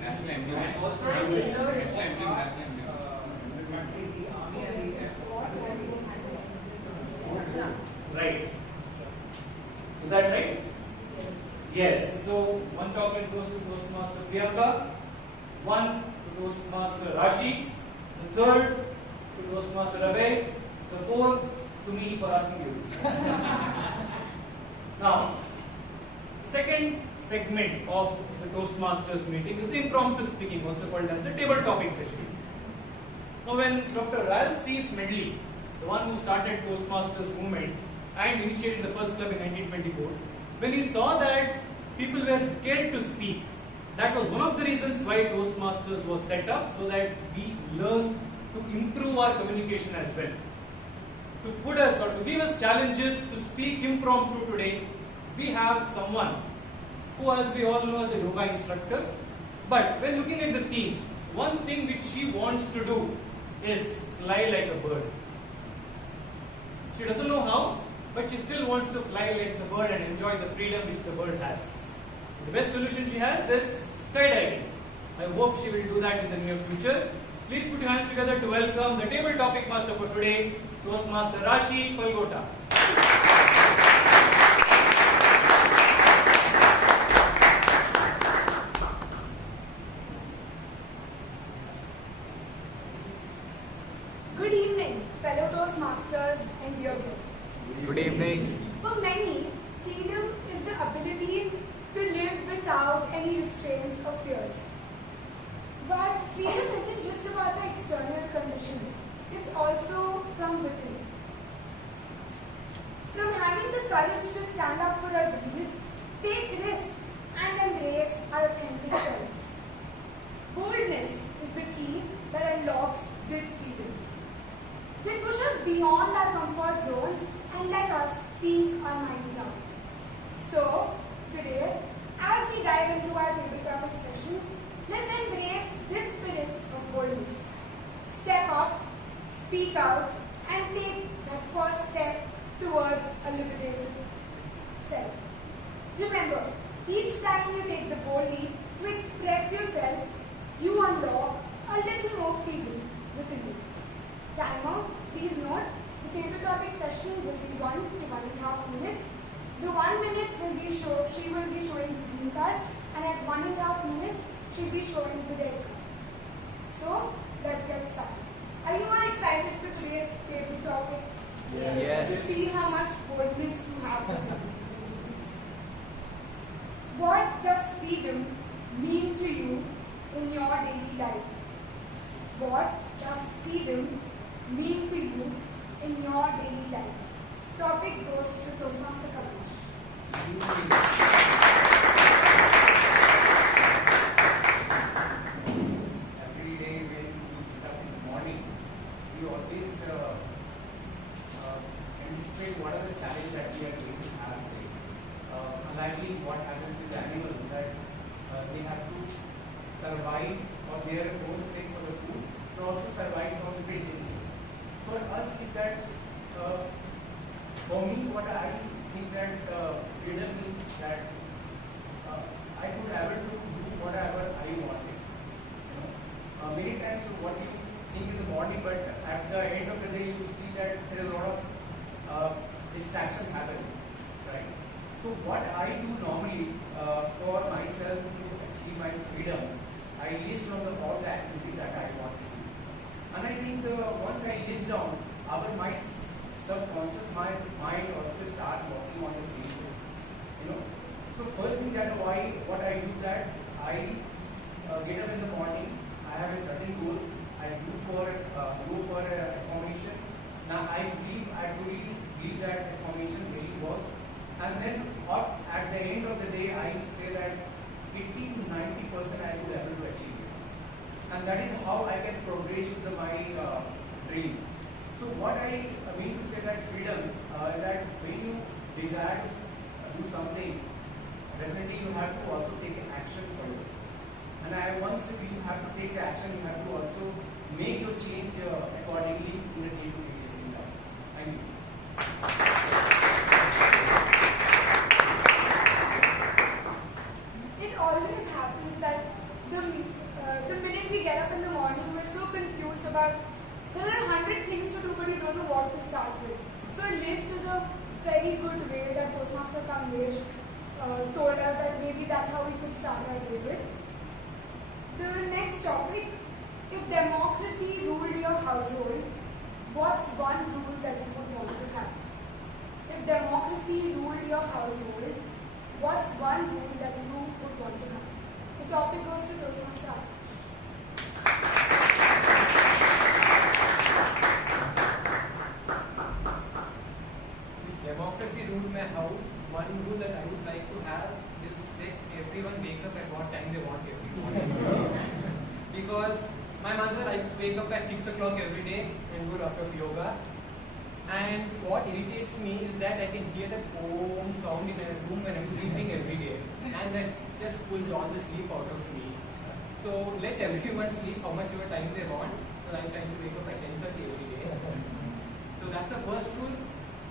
National emblem. And also And the National emblem. National emblem. the army and the air force. Right. Is that right? Yes. So one chocolate goes to Toastmaster Priyanka, one to Toastmaster Rashi, the third to Toastmaster Ramesh, the fourth to me for asking you this. Now, second segment of the Toastmasters meeting is the impromptu speaking, also called as the table topic session. Now, when Dr. Ralph C. Smedley, the one who started Toastmasters movement and initiated the first club in 1924, when he saw that people were scared to speak, that was one of the reasons why Toastmasters was set up, so that we learn to improve our communication as well. To put us or to give us challenges to speak impromptu today, we have someone who, as we all know, is a yoga instructor. But when looking at the theme, one thing which she wants to do is fly like a bird. She doesn't know how, but she still wants to fly like the bird and enjoy the freedom which the bird has. The best solution she has is skydiving. I hope she will do that in the near future. Please put your hands together to welcome the table topic master for today, Toastmaster Rashi Palgota. Good evening, fellow Toastmasters and dear guests. Good evening. For many, freedom is the ability to live without any restraints or fears. But freedom isn't just about the external conditions, it's also from within. From having the courage to stand up for our beliefs, take risks, and embrace our authentic selves. Boldness is the key that unlocks this freedom. They push us beyond our comfort zones and let us speak our minds out. So, today, as we dive into our table topic session, let's embrace this spirit of boldness. Step up, speak out, and take that first step towards a liberated self. Remember, each time should be showing the red card. So, let's get started. Are you all excited for today's favorite topic? Yes. To see how much boldness you have. What does freedom mean to you in your daily life? What does freedom mean to you in your daily life? Topic goes to Toastmaster Kamlesh. Every day when we get up in the morning, we always anticipate what are the challenges that we are going to have today. Unlikely what happens with the animals that they have to survive for their own sake for the food, but also survive from the predators. For us is that, for me what I think that freedom is that I could able to do whatever I wanted. Many times what you think in the morning, but at the end of the day you see that there is a lot of distraction happens, right? So what I do normally for myself to achieve my freedom, I list down all the activities that I want to do. And I think once I list down, my subconscious mind also start working on the same way. So first thing that what I do that I get up in the morning. I have a certain goals. I go for affirmation. Now I truly believe that affirmation really works. And then at the end of the day, I say that 80 to 90% I will be able to achieve it. And that is how I can progress with my dream. So what I mean to say that freedom is that when you desire to do something, definitely you have to also take an action for it. And once you have to take the action, you have to also make your change accordingly in the day-to-day life. Thank you. It always happens that the minute we get up in the morning, we're so confused about there are 100 things to do, but you don't know what to start with. So a list is a very good way that Toastmaster Kamlesh told us that maybe that's how we could start our day with. The next topic, if democracy ruled your household, what's one rule that you would want to have? If democracy ruled your household, what's one rule that you would want to have? The topic goes to Toastmaster Akash. If democracy ruled my house, one rule that I would like to have is let everyone wake up at what time they want every morning. Because my mother likes to wake up at 6 o'clock every day and go after yoga. And what irritates me is that I can hear that Om sound in a room when I'm sleeping every day. And that just pulls all the sleep out of me. So let everyone sleep how much ever time they want. So I'm trying to wake up at 10:30 every day. So that's the first rule.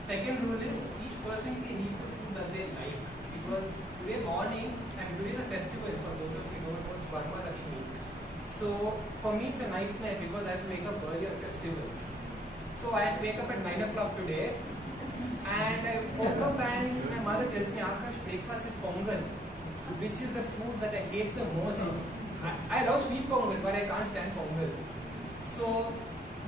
Second rule is each person can eat the food that they like. Because today morning, and today is a festival for those of you who know it's Varma Lakshmi. So for me it's a nightmare because I have to wake up early on festivals. So I had to wake up at 9 o'clock today, and I woke up and my mother tells me, Akash, breakfast is pongal, which is the food that I hate the most. I love sweet pongal, but I can't stand pongal. So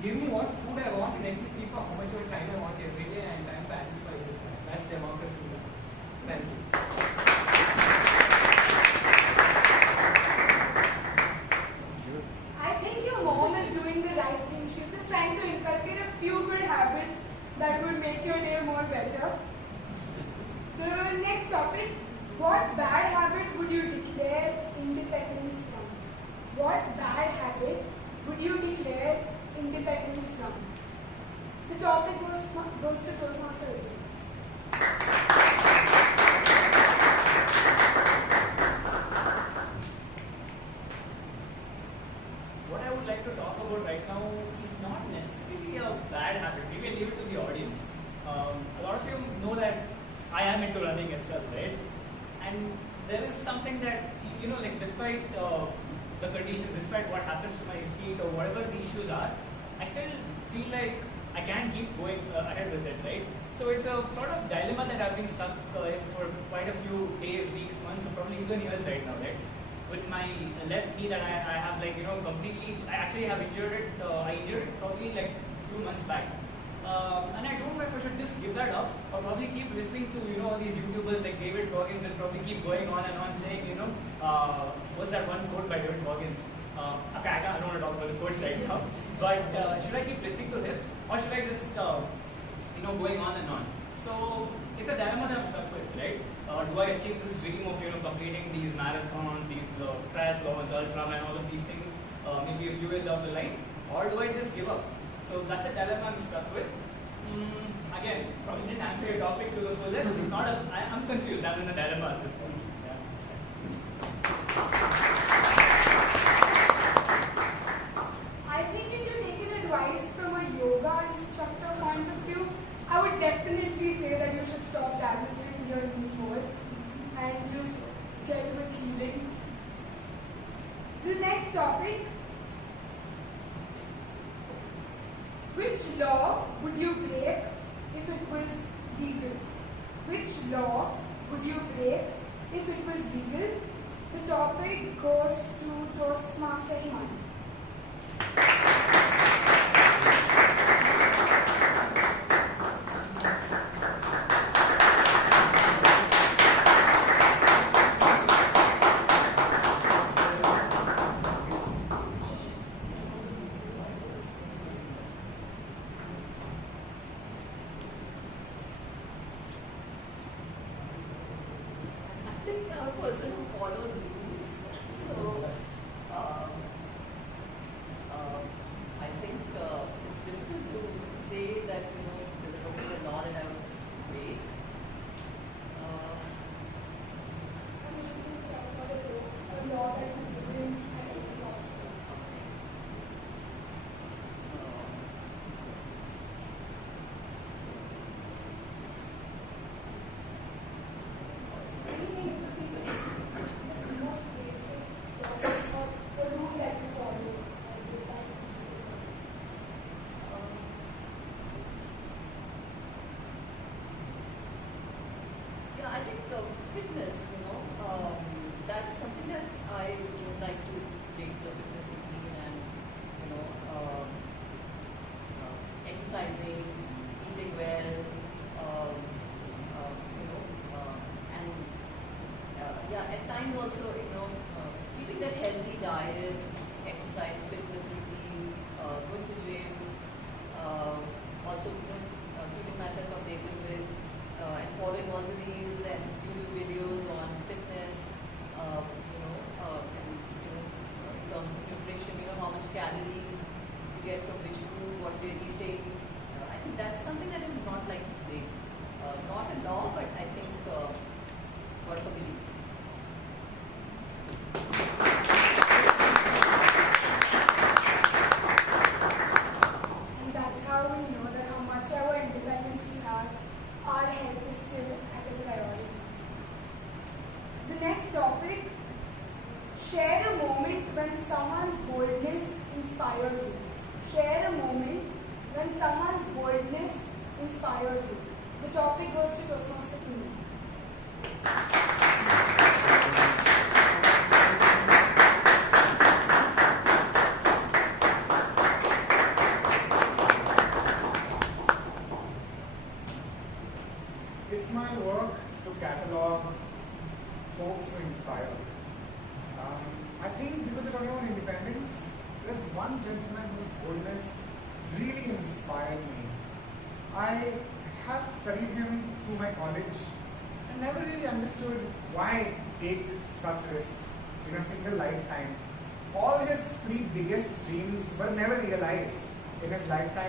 give me what food I want and let me sleep for how much of time I want every day, and I'm satisfied with that. That's democracy in the house. Thank you. I think your mom is doing the right thing. She's just trying to inculcate a few good habits that would make your day more better. The next topic, what bad habit would you declare independence from? What bad habit would you declare independence from? The topic goes to Toastmaster Ujyant. What I would like to talk about right now is not necessarily a bad habit. Maybe I'll leave it to the audience. A lot of you know that I am into running itself, right? And there is something that, like despite the conditions, despite what happens to my feet or whatever the issues are, I still feel like I can keep going ahead with it, right? So it's a sort of dilemma that I've been stuck in for quite a few days, weeks, months, or probably even years right now, right? with my left knee that I have like completely. I actually have injured it. I injured it probably like few months back. And I don't know if I should just give that up or probably keep listening to all these YouTubers like David Goggins and probably keep going on and on saying what's that one quote by David Goggins? Okay, I don't want to talk about the quotes right now, but should I keep listening to him or should I just going on and on? So it's a dilemma that I'm stuck with, right? Do I achieve this dream of completing these marathons, these triathlons, ultraman, all of these things maybe a few years down the line, or do I just give up? So that's a dilemma I'm stuck with. Again, probably didn't answer your topic to the fullest. It's not I'm confused. I'm in a dilemma at this point. Yeah. I think if you're taking advice from a yoga instructor point of view, I would definitely say that you should stop damaging your knee more and just get with healing. The next topic. Which law would you break if it was legal? Which law would you break if it was legal? The topic goes to Toastmaster Himani.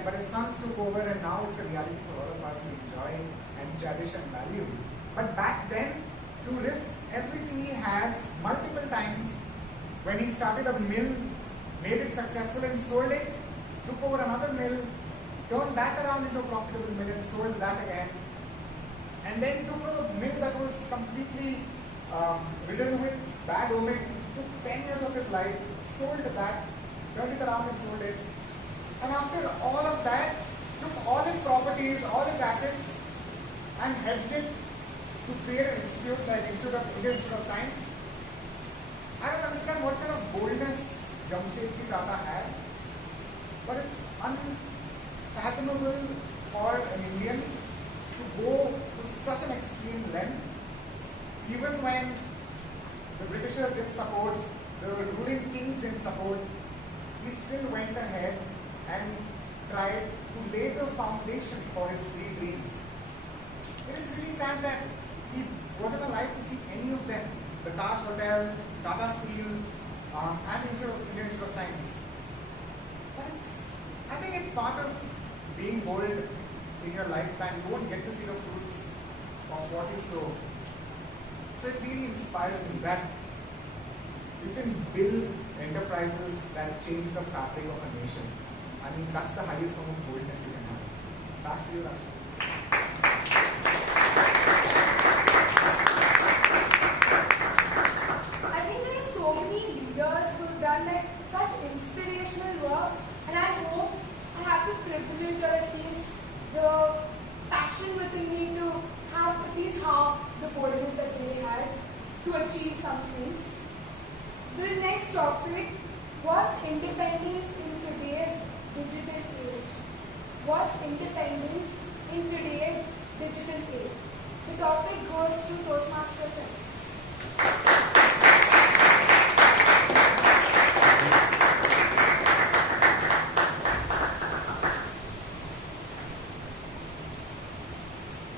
But his sons took over and now it's a reality for all of us to enjoy and cherish and value. But back then, to risk everything he has multiple times, when he started a mill, made it successful and sold it, took over another mill, turned that around into a profitable mill and sold that again, and then took a mill that was completely ridden with bad omen, took 10 years of his life, sold that, turned it around and sold it. And after all of that, took all his properties, all his assets, and hedged it to create an institute like Indian Institute of Science. I don't understand what kind of boldness Jamshedji Tata had, but it's unfathomable for an Indian to go to such an extreme length, even when the Britishers didn't support, the ruling kings didn't support, he still went ahead and tried to lay the foundation for his three dreams. It is really sad that he wasn't alive to see any of them. The Taj Hotel, Tata Steel, and Indian Institute of Science. But I think it's part of being bold in your lifetime. You won't get to see the fruits of what you sow. So it really inspires me that you can build enterprises that change the fabric of a nation. I mean, that's the highest form of boldness you can have. Back to you, Rashi. I think there are so many leaders who have done like such inspirational work, and I hope I have the privilege or at least the passion within me to have at least half the boldness that they had to achieve something. The next topic, what's independence in today's digital age? What's independence in today's digital age? The topic goes to Toastmaster Chaitra.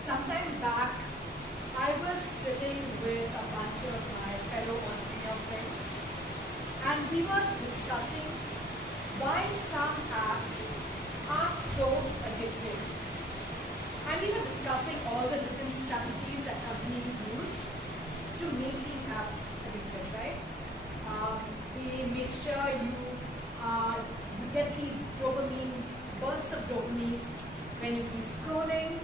Sometime back, I was sitting with a bunch of my fellow entrepreneur friends, and we were discussing why some apps are so addictive. And we were discussing all the different strategies that companies use to make these apps addictive, right? They make sure you get these dopamine, bursts of dopamine when you keep scrolling.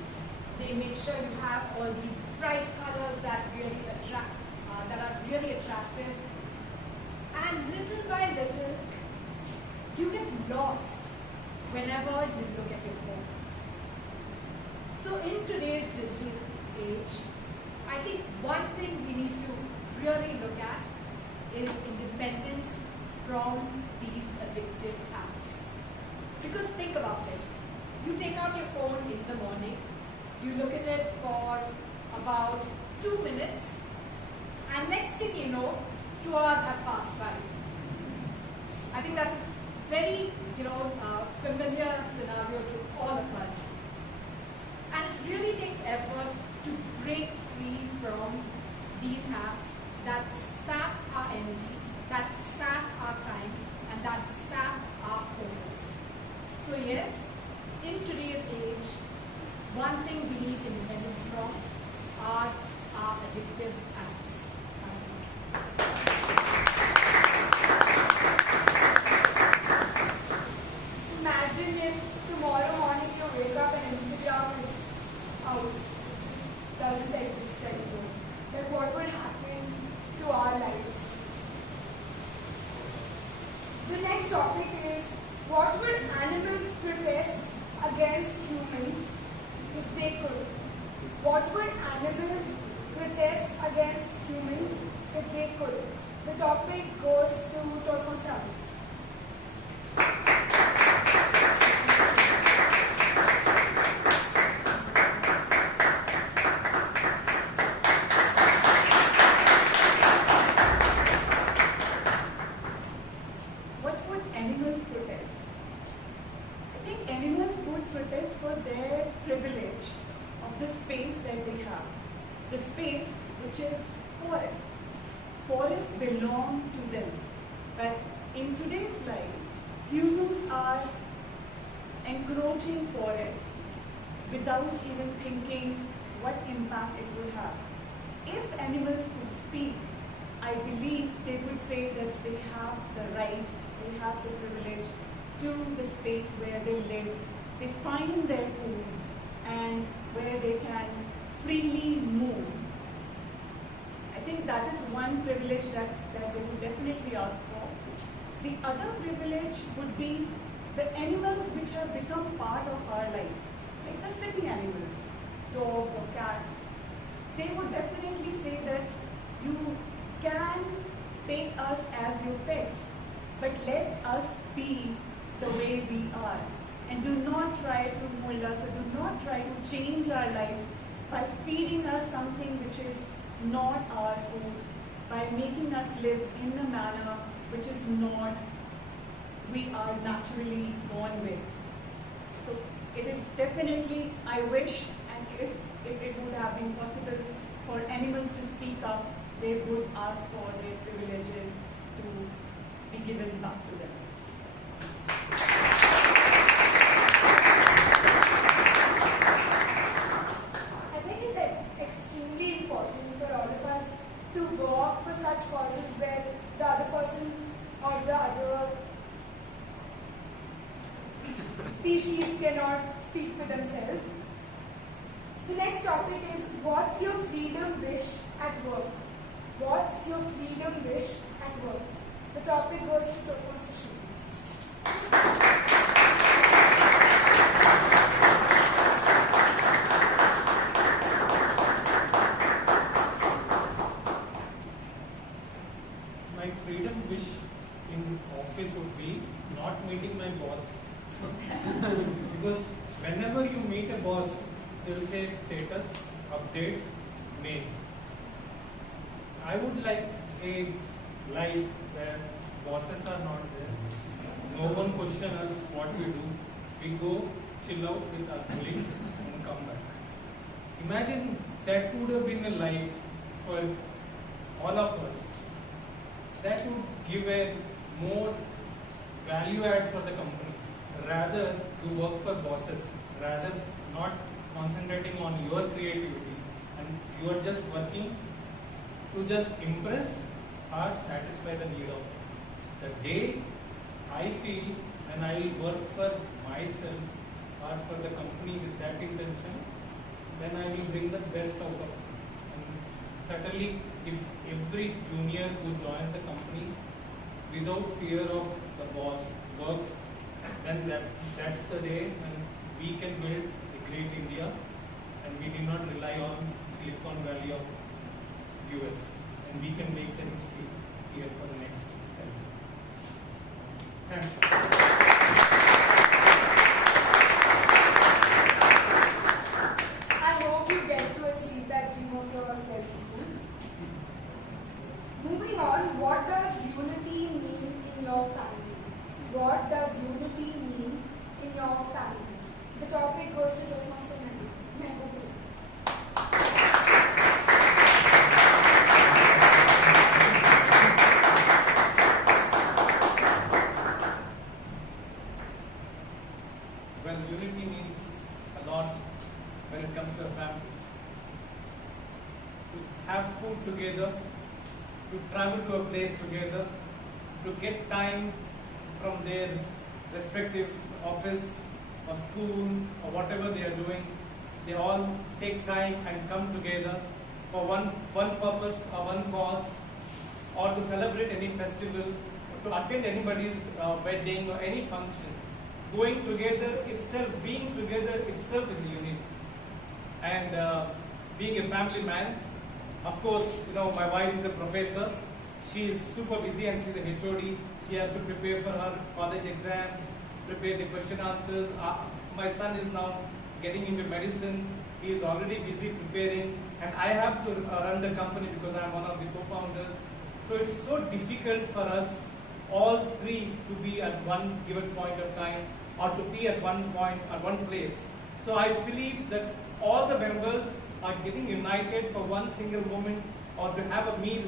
They make sure you have all these bright colors that really are really attractive. And little by little, you get lost whenever you look at your phone. So in today's digital age, I think one thing we need to really look at is independence from these addictive apps. Because think about it. You take out your phone in the morning, you look at it for about 2 minutes, and next thing you know, 2 hours have passed by. I think that's a very, familiar scenario to all of us. And it really takes effort to break free from these apps that sap our energy, that sap our time, and that sap our focus. So yes, in today's age, one thing we need independence from are our addictive apps. Imagine if tomorrow morning you wake up and Instagram is out. It just doesn't exist anymore. Then what would happen to our lives? The next topic is, what would animals protest against humans if they could? What would animals protest against humans if they could? The topic goes to Toastmaster. What would animals protest? I think animals would protest for their privilege of the space that they have. The space which is forest. Forests belong to them. But in today's life, humans are encroaching forests without even thinking what impact it will have. If animals could speak, I believe they would say that they have the right, they have the privilege to the space where they live, they find their food, and where they can freely move. I think that is one privilege that they would definitely ask for. The other privilege would be the animals which have become part of our life, like the city animals, dogs or cats. They would definitely say that you can take us as your pets, but let us be the way we are. And do not try to mold us, or do not try to change our life by feeding us something which is not our food, by making us live in a manner which is not we are naturally born with. So it is definitely, I wish, and if it would have been possible for animals to speak up, they would ask for their privileges to be given back to them. I think it's extremely important for all of us to work for such causes where the other person or the other species cannot speak for themselves. The next topic is, what's your freedom wish at work? What's your freedom wish at work? The topic goes to Toastmaster Srinivas. My freedom wish in office would be not meeting my boss. Because whenever you meet a boss, they will say status, updates, mails. I would like a life where bosses are not there. No one questions us what we do. We go chill out with our colleagues and come back. Imagine that would have been a life for all of us. That would give a more value add for the company, rather to work for bosses, rather not concentrating on your creativity, and you are just working to just impress or satisfy the need of others. The day I feel when I will work for myself or for the company with that intention, then I will bring the best out of it. And certainly, if every junior who joins the company without fear of the boss works, then that's the day when we can build a great India, and we do not rely on Silicon Valley of US, and we can make the history here for the next century. Thanks. I hope you get to achieve that dream of yours very soon. Moving on, what does unity mean in your family? What does unity mean in your family? The topic goes to Toastmaster Mahaboobullah. Well, unity means a lot when it comes to a family. To have food together, to travel to a place together, to get time from their respective office or school or whatever they are doing. They all take time and come together for one purpose or one cause, or to celebrate any festival, or to attend anybody's wedding or any function. Going together itself, being together itself is a unity. And being a family man, of course, my wife is a professor. She is super busy and she's a HOD. She has to prepare for her college exams, prepare the question answers. My son is now getting into medicine. He is already busy preparing, and I have to run the company because I am one of the co-founders. So it's so difficult for us all three to be at one given point of time, or to be at one point, at one place. So I believe that all the members are getting united for one single moment, or to have a meal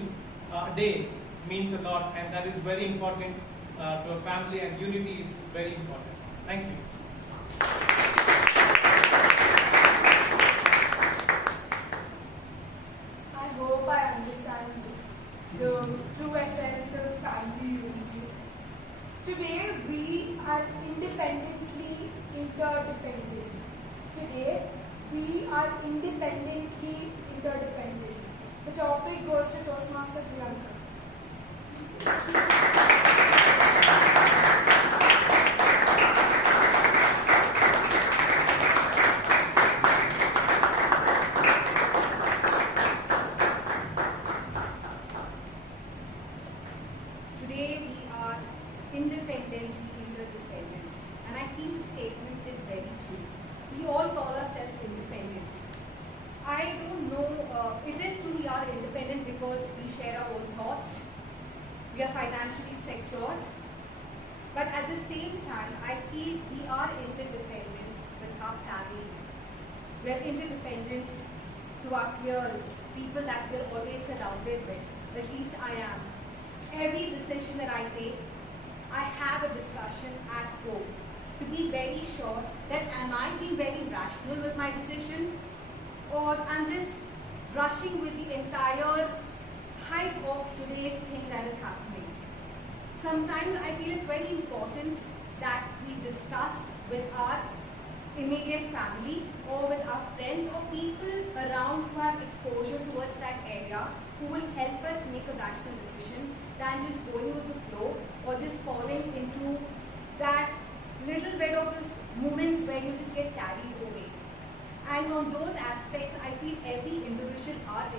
a day means a lot, and that is very important to a family, and unity is very important. Thank you. I hope I understand the true essence of family unity. Today we are independently interdependent. Today we are independently interdependent. The topic goes to Toastmaster Priyanka. independently interdependent. And I feel the statement is very true. We all call ourselves independent. I don't know, it is true we are independent because we share our own thoughts. We are financially secure. But at the same time, I feel we are interdependent with our family. We are interdependent to our peers, people that we're always surrounded with. At least I am. Every decision that I take, I have a discussion at home to be very sure that am I being very rational with my decision, or I'm just rushing with the entire hype of today's thing that is happening. Sometimes I feel it's very important that we discuss with our immediate family or with our friends or people around who have exposure towards that area, who will help us make a rational decision than just going with the flow or just falling into that little bit of those moments where you just get carried away. And on those aspects, I feel every individual are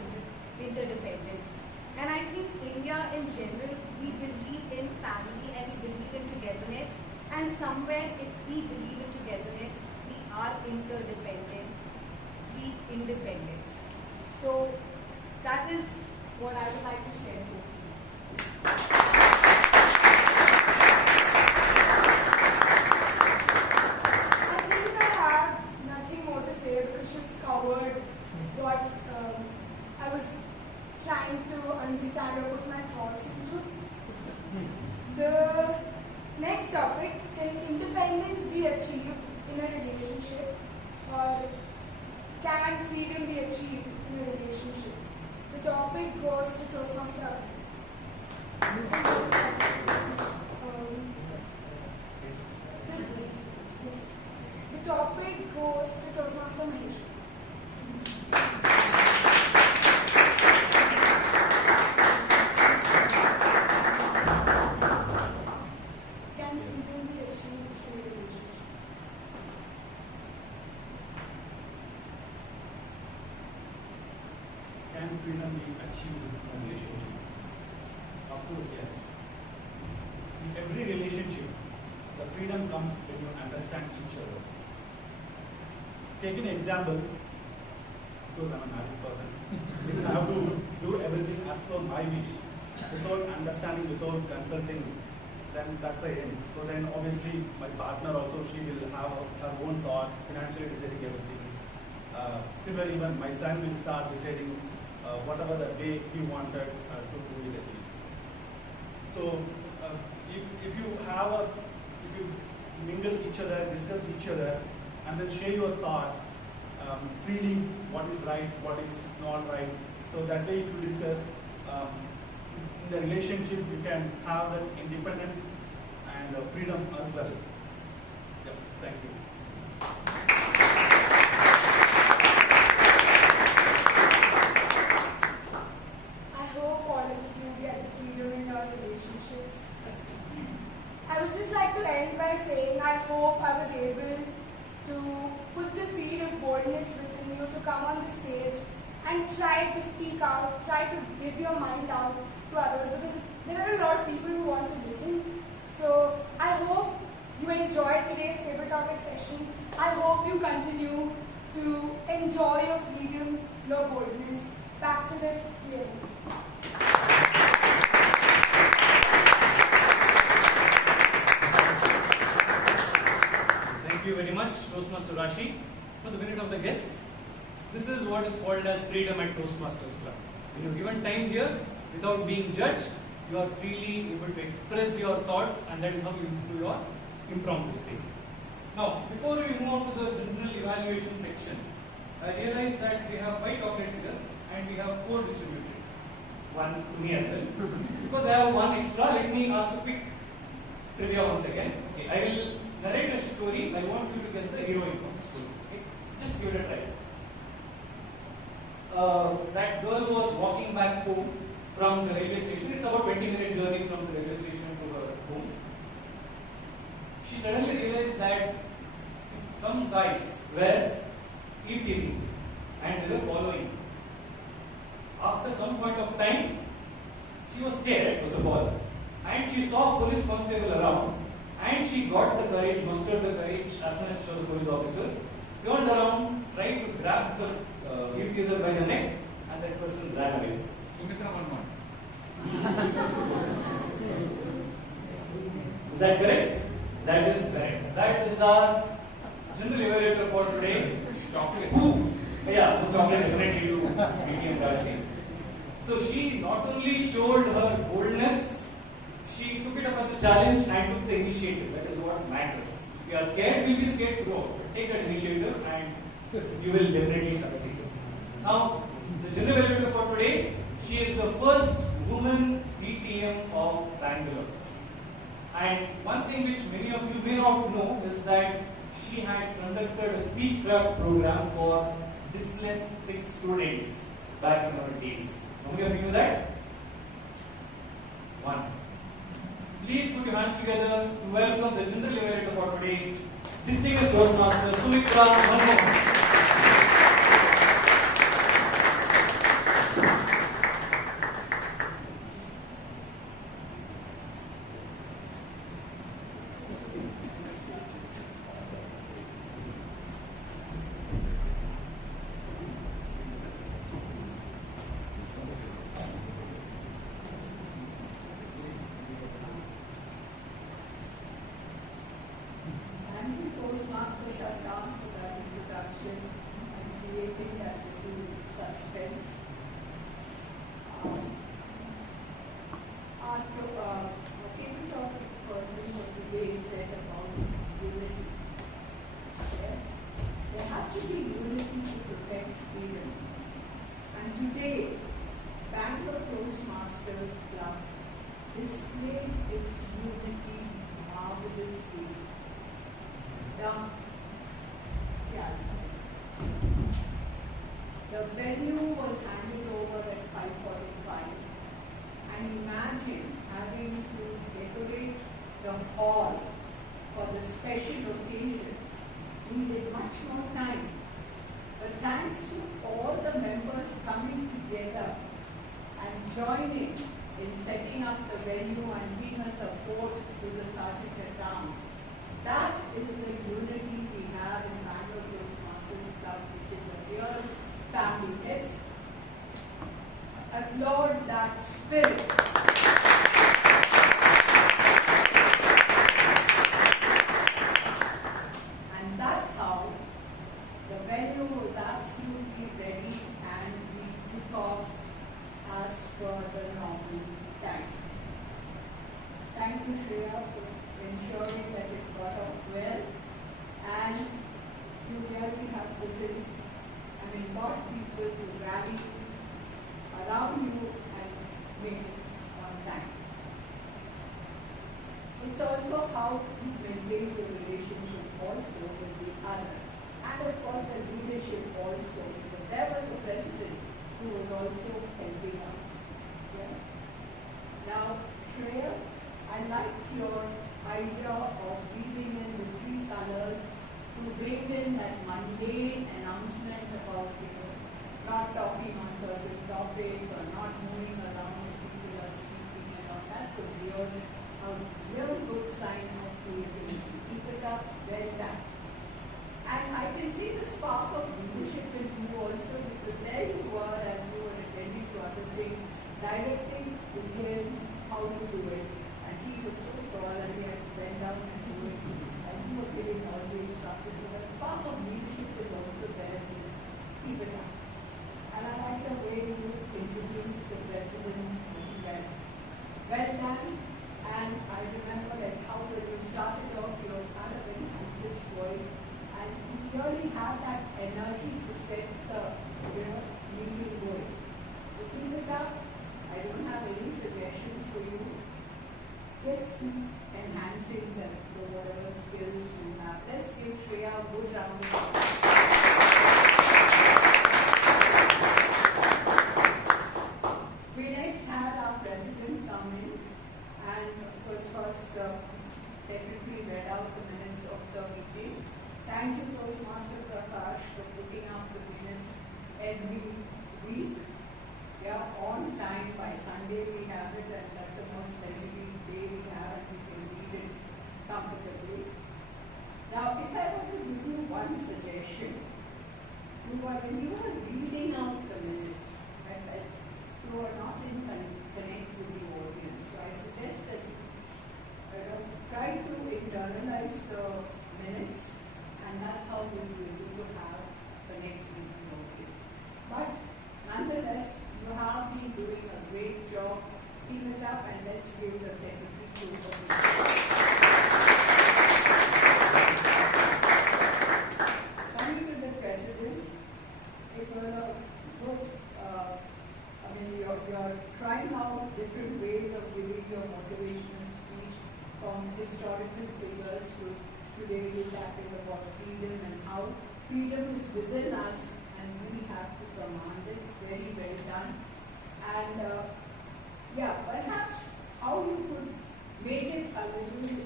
interdependent. And I think India in general, we believe in family and we believe in togetherness. And somewhere, if we believe in togetherness, we are interdependent, we independent. So that is what I would like to share with you. I think I have nothing more to say because she's covered what I was trying to understand or put my thoughts into. The next topic, can independence be achieved in a relationship, or can freedom be achieved in a relationship? The topic goes to Toastmaster. The topic goes to Toastmaster Mahesh. Can freedom be achieved in a relationship? Can freedom be achieved in a relationship? Of course, yes. In every relationship, the freedom comes when you understand each other. Take an example, because I'm a married person, if I have to do everything as per my wish, without understanding, without consulting, then that's the end. So then obviously my partner also, she will have her own thoughts, financially deciding everything. Similarly, when my son will start deciding whatever the way he wanted to do it again. So if you mingle each other, discuss each other, and then share your thoughts freely, what is right, what is not right. So that way, if you discuss in the relationship, you can have that independence and freedom as well. Yep, thank you. I hope all of you get the freedom in your relationship. I would just like to end by saying I hope I was able to put the seed of boldness within you to come on the stage and try to speak out, try to give your mind out to others, because there are a lot of people who want to listen. So I hope you enjoyed today's table topic session. I hope you continue to enjoy your freedom, your boldness. Back to the table. Thank you very much, Toastmaster Rashi. For the minute of the guests, this is what is called as freedom at Toastmasters Club. When you're given time here, without being judged, you are freely able to express your thoughts, and that is how you do your impromptu speaking. Now, before we move on to the general evaluation section, I realize that we have 5 chocolates here, and we have 4 distributed. One to me as well. Because I have one extra, let me ask a quick trivia once again. Okay, I will narrate a story. I want you to guess the heroine of the story. Okay? Just give it a try. That girl was walking back home from the railway station. It's about 20-minute journey from the railway station to her home. She suddenly realized that some guys were teasing and they were following. After some point of time, she was scared, first of all, and she saw a police constable around, and she got the courage, mustered the courage as soon as she saw the police officer, turned around, tried to grab the lead user by the neck, and that person ran away. Sumitra 1-1. Is that correct? That is correct. That is our general evaluator for today. Chocolate. Yeah, so chocolate definitely to BT and Rashi. So she not only showed her boldness, she took it up as a challenge and took the initiative. That is what matters. If you are scared, we'll be scared to go. But take that initiative and you will definitely succeed. Now, the general evaluator for today, she is the first woman DTM of Bangalore. And one thing which many of you may not know is that she had conducted a speechcraft program for dyslexic students back in her days. How many of you know that? One. Please put your hands together to welcome the general evaluator for today, distinguished Toastmaster Sumitra Manwani. Thank you, Toastmaster Shashank, for that introduction and creating that little suspense. Our favorite topic person for today said about unity. Yes, there has to be unity to protect freedom. And today, Bangalore Toastmasters Club displayed its unity marvelously. The venue was handed over at 5:45, and imagine having to decorate the hall for the special occasion needed much more time. But thanks to all the members coming together and joining in setting up the venue and being a support to the Sergeant at Arms, that is the unity we have in Bangalore Toastmasters Club, which is a real family. Let's applaud that spirit. And that's how the venue was absolutely ready and we took off as per the normal time. Thank you, Shreya, for ensuring that it got off well, and you really have got people to rally around you and make it on time. It's also how you maintain the relationship also with the others, and of course the leadership also, because there was the president who was also helping out. Yeah? Now, Shreya, I liked your idea of weaving in the three colors to bring in that mundane announcement about, not talking on certain topics or not moving around when people are speaking and all that was a real good sign of creativity. Keep it up, well done. And I can see the spark of leadership in you also, because there you were, as you were attending to other things, directing Ujyant how to do it. And he was so tall and he had to bend down and do it. And you were giving all the instructions. So that spark of leadership is also there. Keep it up. And I like the way you introduced the president as well. Well done. And I remember how when you started off, you had a very English voice, and you really had that energy to set the meeting going. So keep it up. I don't have any suggestions for you. Just keep enhancing the whatever skills you have. Let's give Shreya a good round of applause. We next had our president come in, and of course first the secretary read out the minutes of the meeting. Thank you, Toastmaster Akash, for putting up the minutes every week. Yeah, on time. By Sunday we have it, and that's the most every day we have, and we when you are reading out the minutes, I felt you are not in connect with the audience. So I suggest that try to internalize the minutes, and that's how you'll be able to have connect with the audience. But nonetheless, you have been doing a great job. Keep it up, and let's give the secretary to coming to the president, it was a good, you're trying out different ways of giving your motivational speech, from historical figures to today we're talking about freedom and how freedom is within us and we have to command it. Very well done. And perhaps how you could make it a little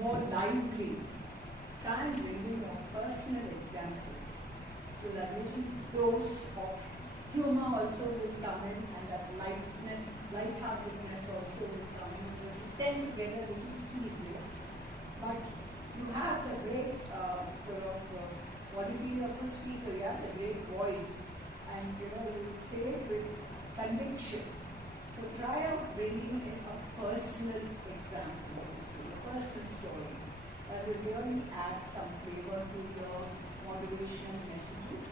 more lively. Try and bring in your personal examples so that little dose of humor also will come in, and that lightheartedness also will come in. You tend to get a little serious, but you have the great quality of the speaker. You have the great voice, and you say it with conviction. So try out bringing in a personal example, also a personal stories that will really add some flavor to your motivational messages.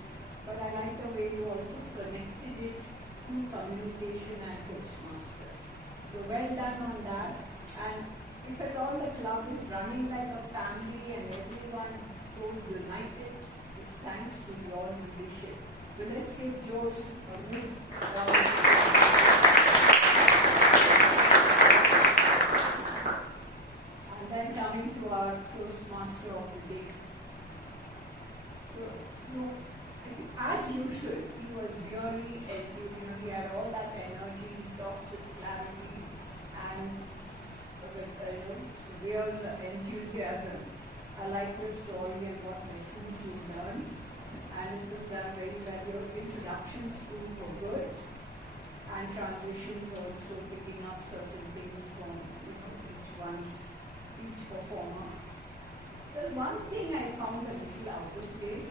But I like the way you also connected it to communication and Toastmasters. So well done on that. And if at all the club is running like a family and everyone so united, it's thanks to your leadership. So let's give Joe's a good round. And then coming to our Toastmaster of the day. As usual, he was really, he had all that energy, he talks with clarity and with real enthusiasm. I like your story and what lessons you learned, and it was done very well. Your introductions too were good, and transitions also, picking up certain things from each performer. Well, one thing I found a little out of place,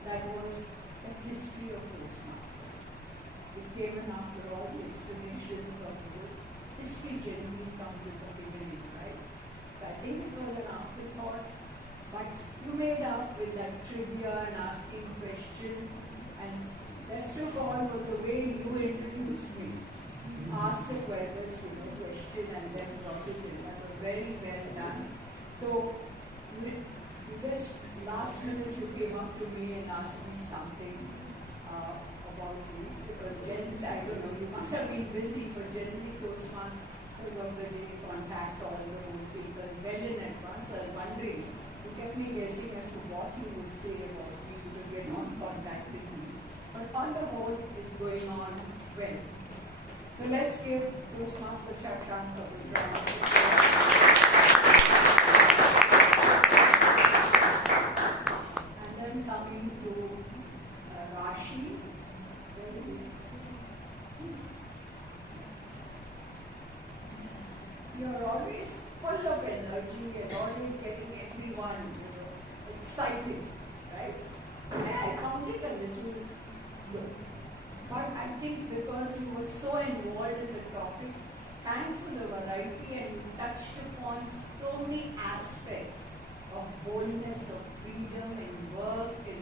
that was the history of Toastmasters. It came in after all the explanations of the history generally comes in the beginning, right? So I think it was an afterthought, but you made up with that trivia and asking questions, and best of all was the way you introduced me. Asked a question and then brought it in. That was very well done. So you just last minute you came up to me and asked me something about me. Because generally, I don't know, you must have been busy, but generally Toastmasters of the day contact all the old people well in advance. So I was wondering, you kept me guessing as to what you would say about me because you're not contacting me. But on the whole, it's going on well. So let's give Toastmaster Shashank a big round of applause. And then coming to Rashi. You're always full of energy and always getting everyone excited, right? Yeah, I found it a little low. But I think because you were so involved in the topics, thanks to the variety, and you touched upon so many aspects of boldness, of freedom in work, in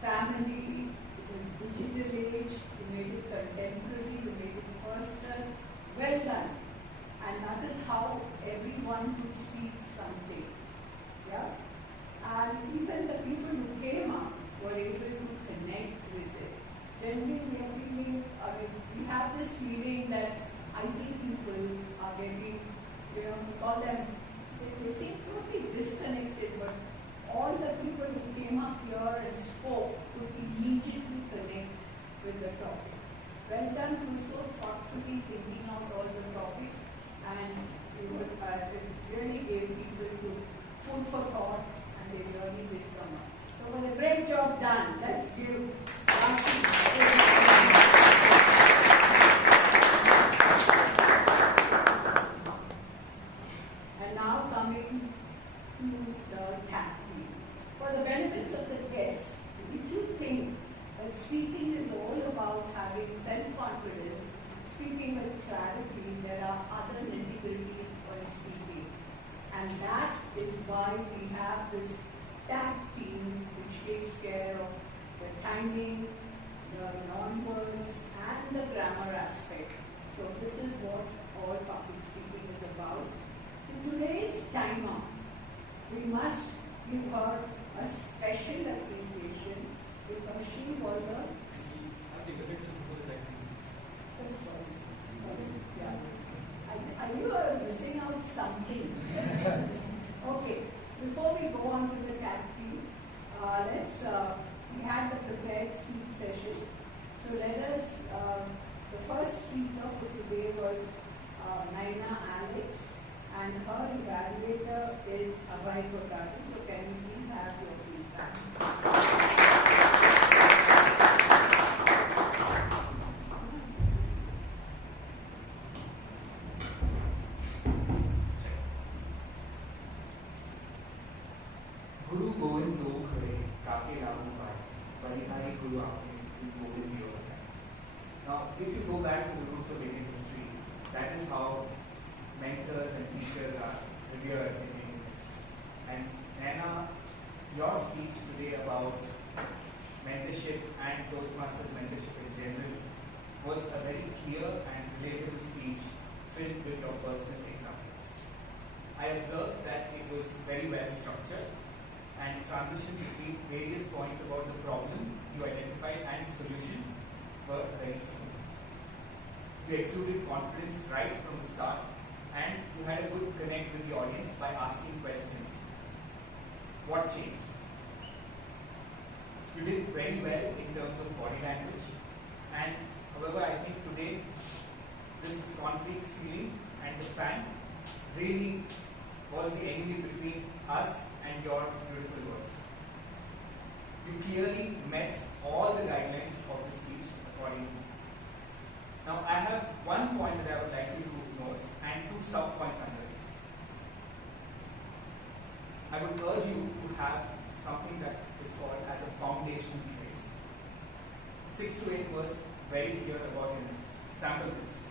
family, in digital age, you made it contemporary, you made it personal. Well done. And that is how everyone could speak something. Yeah? And even the people who came up were able to connect with it. Generally, we are feeling, we have this feeling that IT people are getting, we call them, they seem totally disconnected, but all the people who came up here and spoke could immediately connect with the topics. Well done for so thoughtfully thinking out all the topics, and it really gave people food for thought, and they really did come up. So it was a great job done. Let's give Rashi. And now coming to the tag team. For the benefits of the guests, If you think that speaking is all about having self-confidence, speaking with clarity, there are other nitty-gritties when speaking. And that is why we have this tag team which takes care of the timing, the non-words, and the grammar aspect. So this is what all public speaking is about. So today's timer, we must give her a special appreciation because she was a... Oh, sorry. Yeah. Are you missing out something? Okay. Before we go on to the tag team, we had the prepared speech session. So let us, the first speaker for today was Naina Alex, and her evaluator is Palgota. So can you please have your feedback? Guru Govind do khare, kake lagu pai, balihari Guru aapne ji Govind diyo hai. Now, if you go back to the roots of Indian history, that is how mentors and teachers are revered in Indian history. And Naina, your speech today about mentorship and Toastmasters mentorship in general was a very clear and relatable speech filled with your personal examples. I observed that it was very well structured and transition between various points about the problem you identified and solution were very smooth. You exuded confidence right from the start, and you had a good connect with the audience by asking questions. What changed? You did very well in terms of body language, and however, I think today this concrete ceiling and the fan really was the enemy between us and your beautiful voice. You clearly met all the guidelines of the speech accordingly. Now, I have one point that I would like you to note and two sub-points under it. I would urge you to have something that is called as a foundation phrase. 6 to 8 words, very clear about your message. Sample this.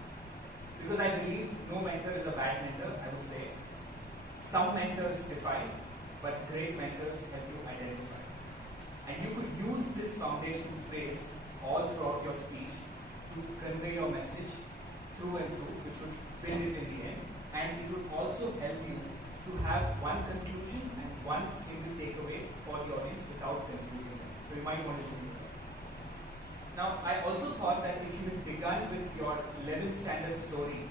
Because I believe no mentor is a bad mentor, I would say. Some mentors define, but great mentors help you identify. And you could use this foundation phrase all throughout your speech to convey your message through and through, which would build it in the end. And it would also help you to have one conclusion and one single takeaway for the audience without confusing them. So you might want to do that. Now, I also thought that if you had begun with your 11th standard story,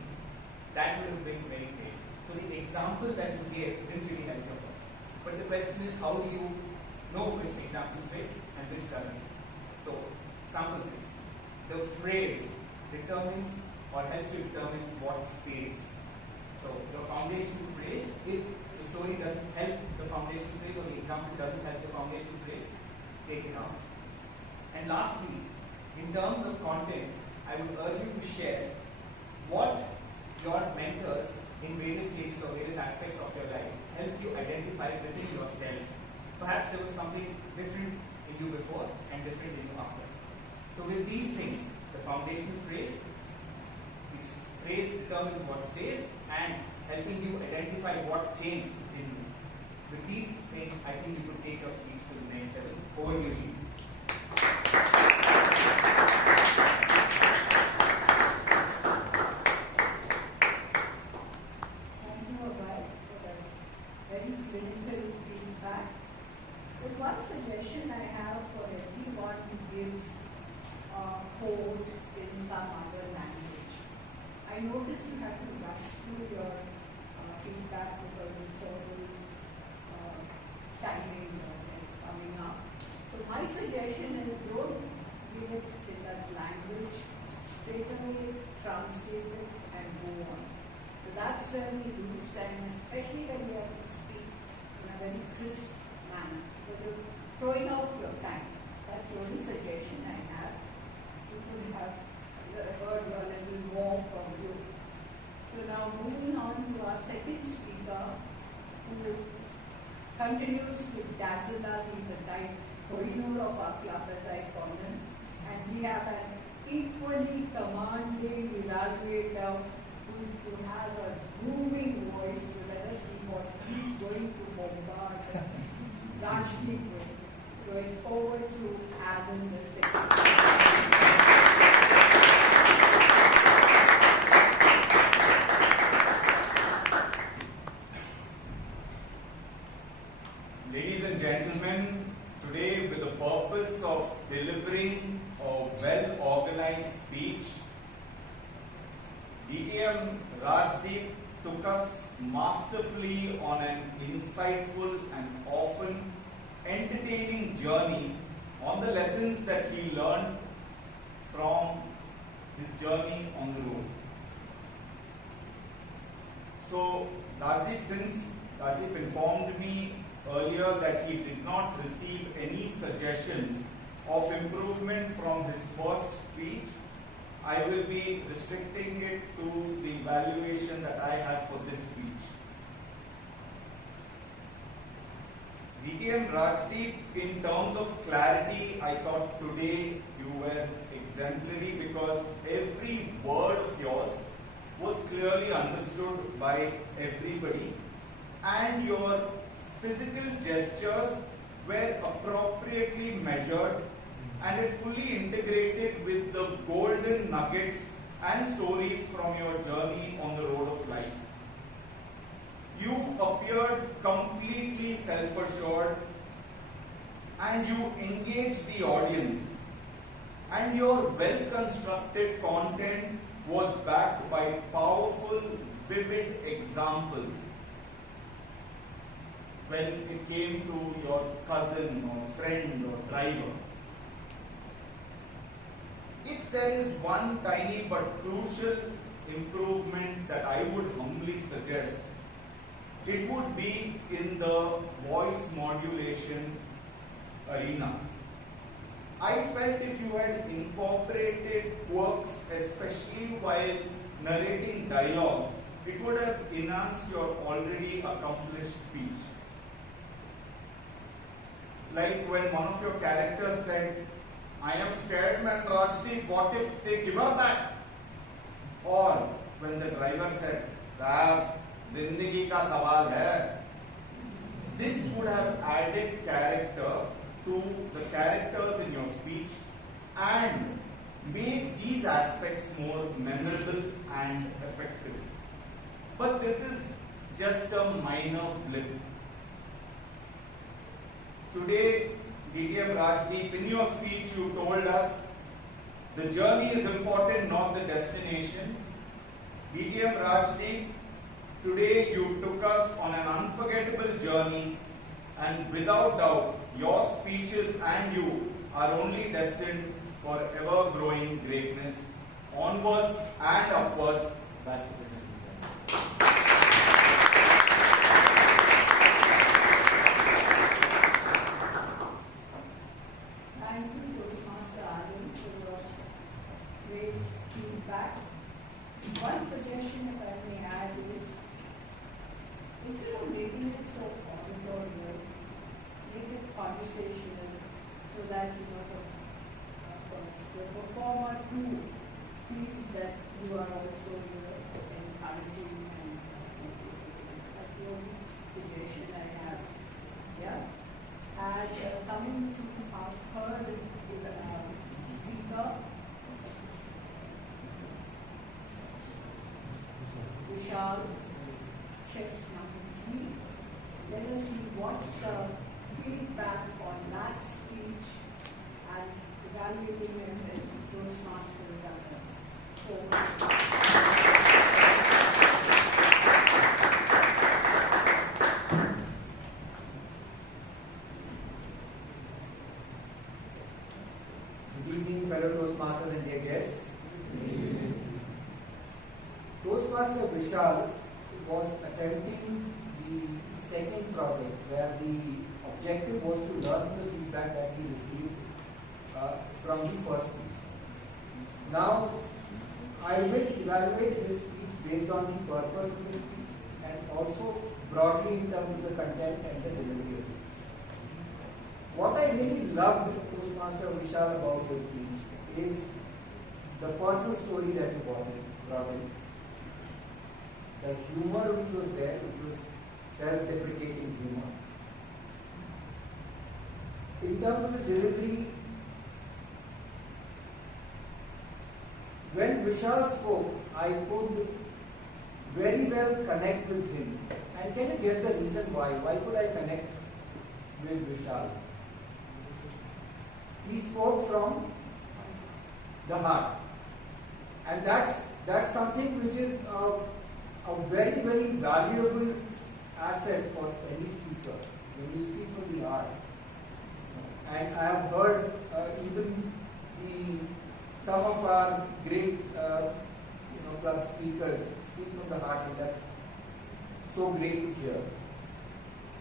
that would have been very great. So the example that you gave didn't really help your course. But the question is, how do you know which example fits and which doesn't? So, sample this. The phrase determines or helps you determine what stays. So, your foundation phrase, if the story doesn't help the foundation phrase or the example doesn't help the foundation phrase, take it out. And lastly, in terms of content, I would urge you to share what your mentors in various stages or various aspects of your life helped you identify within yourself. Perhaps there was something different in you before and different in you after. So with these things, the foundational phrase, this phrase determines what stays and helping you identify what changed in you. With these things, I think you could take your speech to the next level. Over to you, Ji. One suggestion I have for everyone who gives a quote in some other language. I noticed you had to rush through your feedback because you saw those timing is coming up. So my suggestion is don't give it in that language, straight away translate it and go on. So that's when we lose time, especially when we have to speak in a very crisp manner. Throwing off your time. That's the only suggestion I have. You could have heard a little more from you. So now moving on to our second speaker, who continues to dazzle us. He's the Kohinoor of our club, as I call him, and we have an equally commanding evaluator who has a booming voice. So let us see what he's going to bombard Rajdeep with. So it's over to Adam the second. Ladies and gentlemen, today with the purpose of delivering a well-organized speech, DTM Rajdeep took us masterfully on an insightful and often entertaining journey on the lessons that he learned from his journey on the road. So, since Rajdeep informed me earlier that he did not receive any suggestions of improvement from his first speech, I will be restricting it to the evaluation that I have for this speech. DTM Rajdeep, in terms of clarity, I thought today you were exemplary because every word of yours was clearly understood by everybody and your physical gestures were appropriately measured and it fully integrated with the golden nuggets and stories from your journey on the road of life. You appeared completely self-assured and you engaged the audience, and your well-constructed content was backed by powerful, vivid examples. When it came to your cousin or friend or driver. If there is one tiny but crucial improvement that I would humbly suggest, it would be in the voice modulation arena. I felt if you had incorporated quirks, especially while narrating dialogues, it would have enhanced your already accomplished speech. Like when one of your characters said, "I am scared man Rajdeep, what if they give her back?" Or when the driver said, "Sir, zindagi ka sawal hai." This would have added character to the characters in your speech and made these aspects more memorable and effective. But this is just a minor blip. Today, DTM Rajdeep, in your speech you told us the journey is important, not the destination. DTM Rajdeep, today you took us on an unforgettable journey, and without doubt, your speeches and you are only destined for ever-growing greatness, onwards and upwards. Back to the Thank you, Toastmaster Adam, for your great feedback. One suggestion, if I may add, is instead of making it so auditorial, make it conversational so that the performer too feels that you are also encouraging and that's the only suggestion I have. Yeah. And coming to our third speaker, Vishal, chess number 3. Let us see what's the feedback on that speech and evaluating him as Toastmaster Runner. Good evening, fellow Toastmasters and dear guests. Toastmaster Vishal was attempting the second project where the objective was to learn the feedback that he received from the first speech. Now, I will evaluate his speech based on the purpose of the speech and also broadly in terms of the content and the delivery of the speech. what I really loved Toastmaster Vishal about this speech is the personal story that he brought in, the humor which was there, which was self-deprecating humor. In terms of his delivery, when Vishal spoke, I could very well connect with him. And can you guess the reason why? Why could I connect with Vishal? He spoke from the heart. And that's something which is a very, very valuable asset for any speaker when you speak from the heart. And I have heard even some of our great club speakers speak from the heart, and that's so great to hear.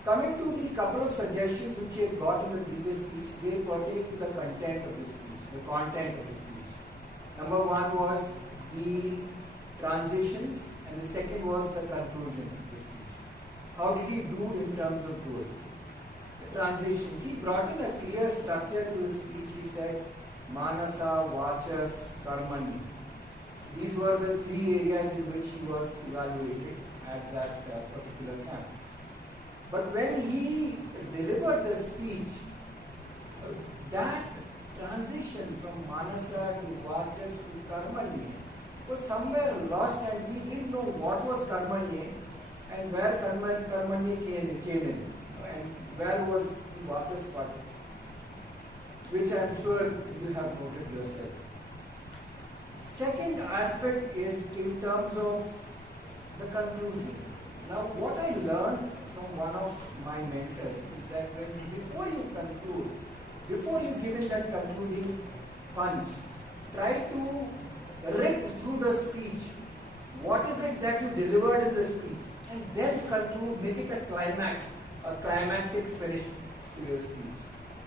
Coming to the couple of suggestions which he had got in the previous speech, they pertain to the content of the speech, the content of the speech. Number one was the transitions, and the second was the conclusion of the speech. How did he do in terms of those? The transitions. He brought in a clear structure to his speech. He said, Manasa, Vachas, Karmani. These were the three areas in which he was evaluated at that particular camp. But when he delivered the speech, that transition from Manasa to Vachas to Karmani was somewhere lost, and we didn't know what was Karmani and where Karmani came in, and where was the Vachas part, which I'm sure you have noted yourself. Second aspect is in terms of the conclusion. Now, what I learned from one of my mentors is that before you conclude, before you give in that concluding punch, try to rip through the speech. What is it that you delivered in the speech? And then conclude, make it a climax, a climactic finish to your speech.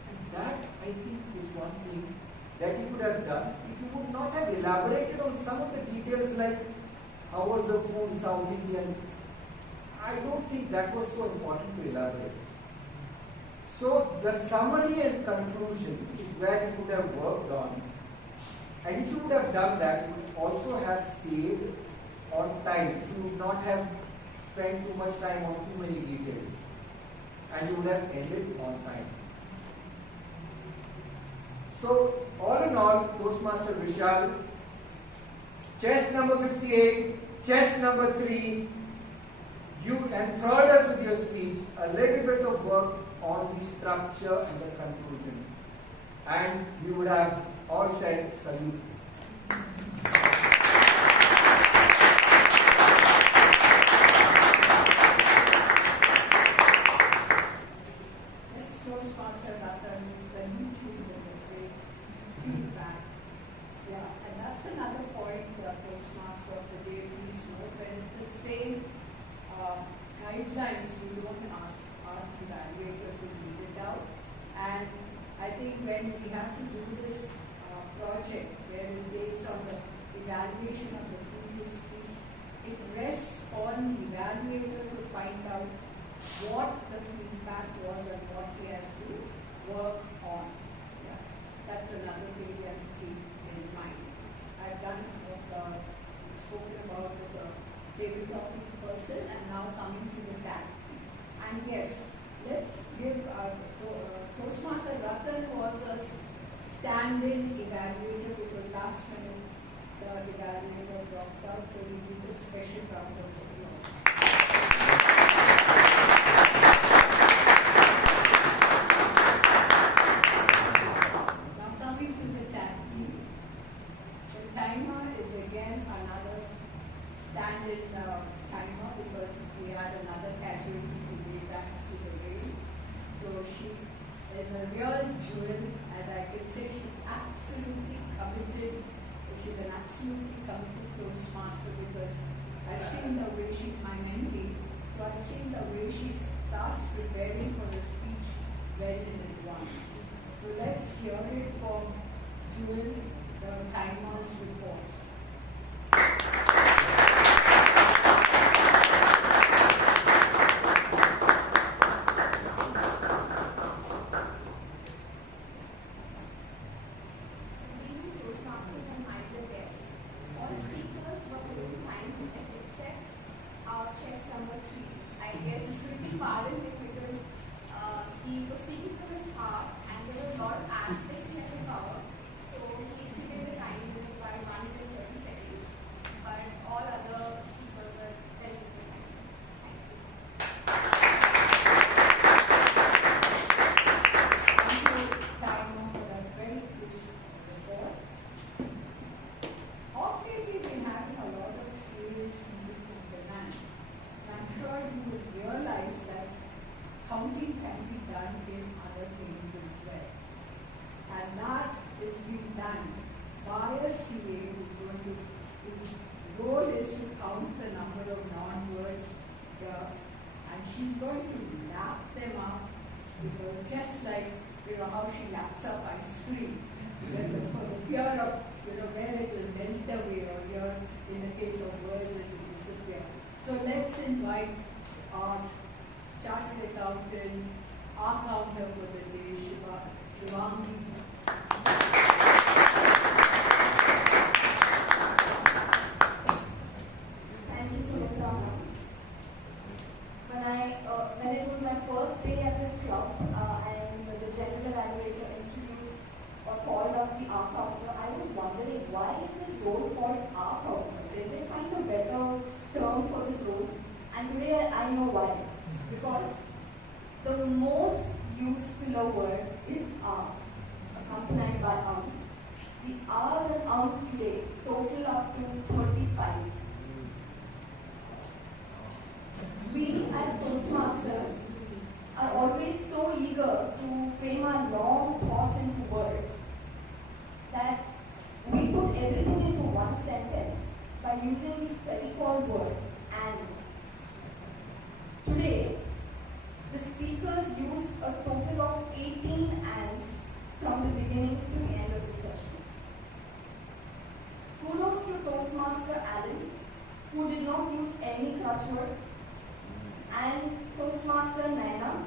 And that, I think, is one thing that you could have done if you would not have elaborated on some of the details like how was the food South Indian. I don't think that was so important to elaborate. So the summary and conclusion is where you could have worked on. And if you would have done that, you would also have saved on time. If you would not have spent too much time on too many details. And you would have ended on time. So, all in all, Toastmaster Vishal, chest number 58, chest number 3, you enthralled us with your speech, a little bit of work on the structure and the conclusion. And we would have all said salute. Toastmaster Ratan, salute you for the great feedback. Yeah, and that's another point, Toastmaster of the day. Please note, when it's the same guidelines, we don't ask the evaluator to read it out. And I think when we have to do this project, where it's based on the evaluation of the previous speech, it rests on the evaluator to find out what the feedback was and what he has to work on. Yeah, that's another thing we have to keep in mind. I've spoken about the table topic person, and now coming to the tag. And yes, let's give Toastmaster Ratan was a stand-in evaluator because last minute the evaluator dropped out, so we did a special round of applause. Now coming to the tag team. The timer is again another stand-in timer because we had another casualty to lay thanks to the rains. So she is a real jewel, and I can say she's absolutely committed. She's an absolutely committed Toastmaster because I've seen the way she's my mentee, so I've seen the way she starts preparing for the speech well in advance. So let's hear it from Jewel, the timer's report. pardon him because he was speaking from his heart and there were a lot of aspects he had to cover. So he exceeded the time limit by 1 minute and 30 seconds. But all other speakers were very good. Thank you. Thank you, Naina, for that very crisp report. Of late, we've been having a lot of serious meetings in finance. And I'm sure you will realize that counting can be done in other things as well. And that is being done by a CA whose role is to count the number of non-words here. And she's going to lap them up, because just like how she laps up ice cream, for the fear of where it will melt away, or here in the case of words it will disappear. So let's invite our chartered accountant, our counter for the day, Shivangi. Thank you, Chaitra. When it was my first day at this club, and the general evaluator introduced or called up the Arka, I was wondering why is this role called Arka? Did they find a better term for this role? And today I know why. Because the most used filler word is accompanied by The R's and ums today total up to 35. We at Toastmasters are always so eager to frame our long thoughts into words that we put everything into one sentence by using the Fevicol word and. Today, the speakers used a total of 18 ands from the beginning to the end of the session. Kudos to Toastmaster Alan, who did not use any crutch words, and Toastmaster Naina,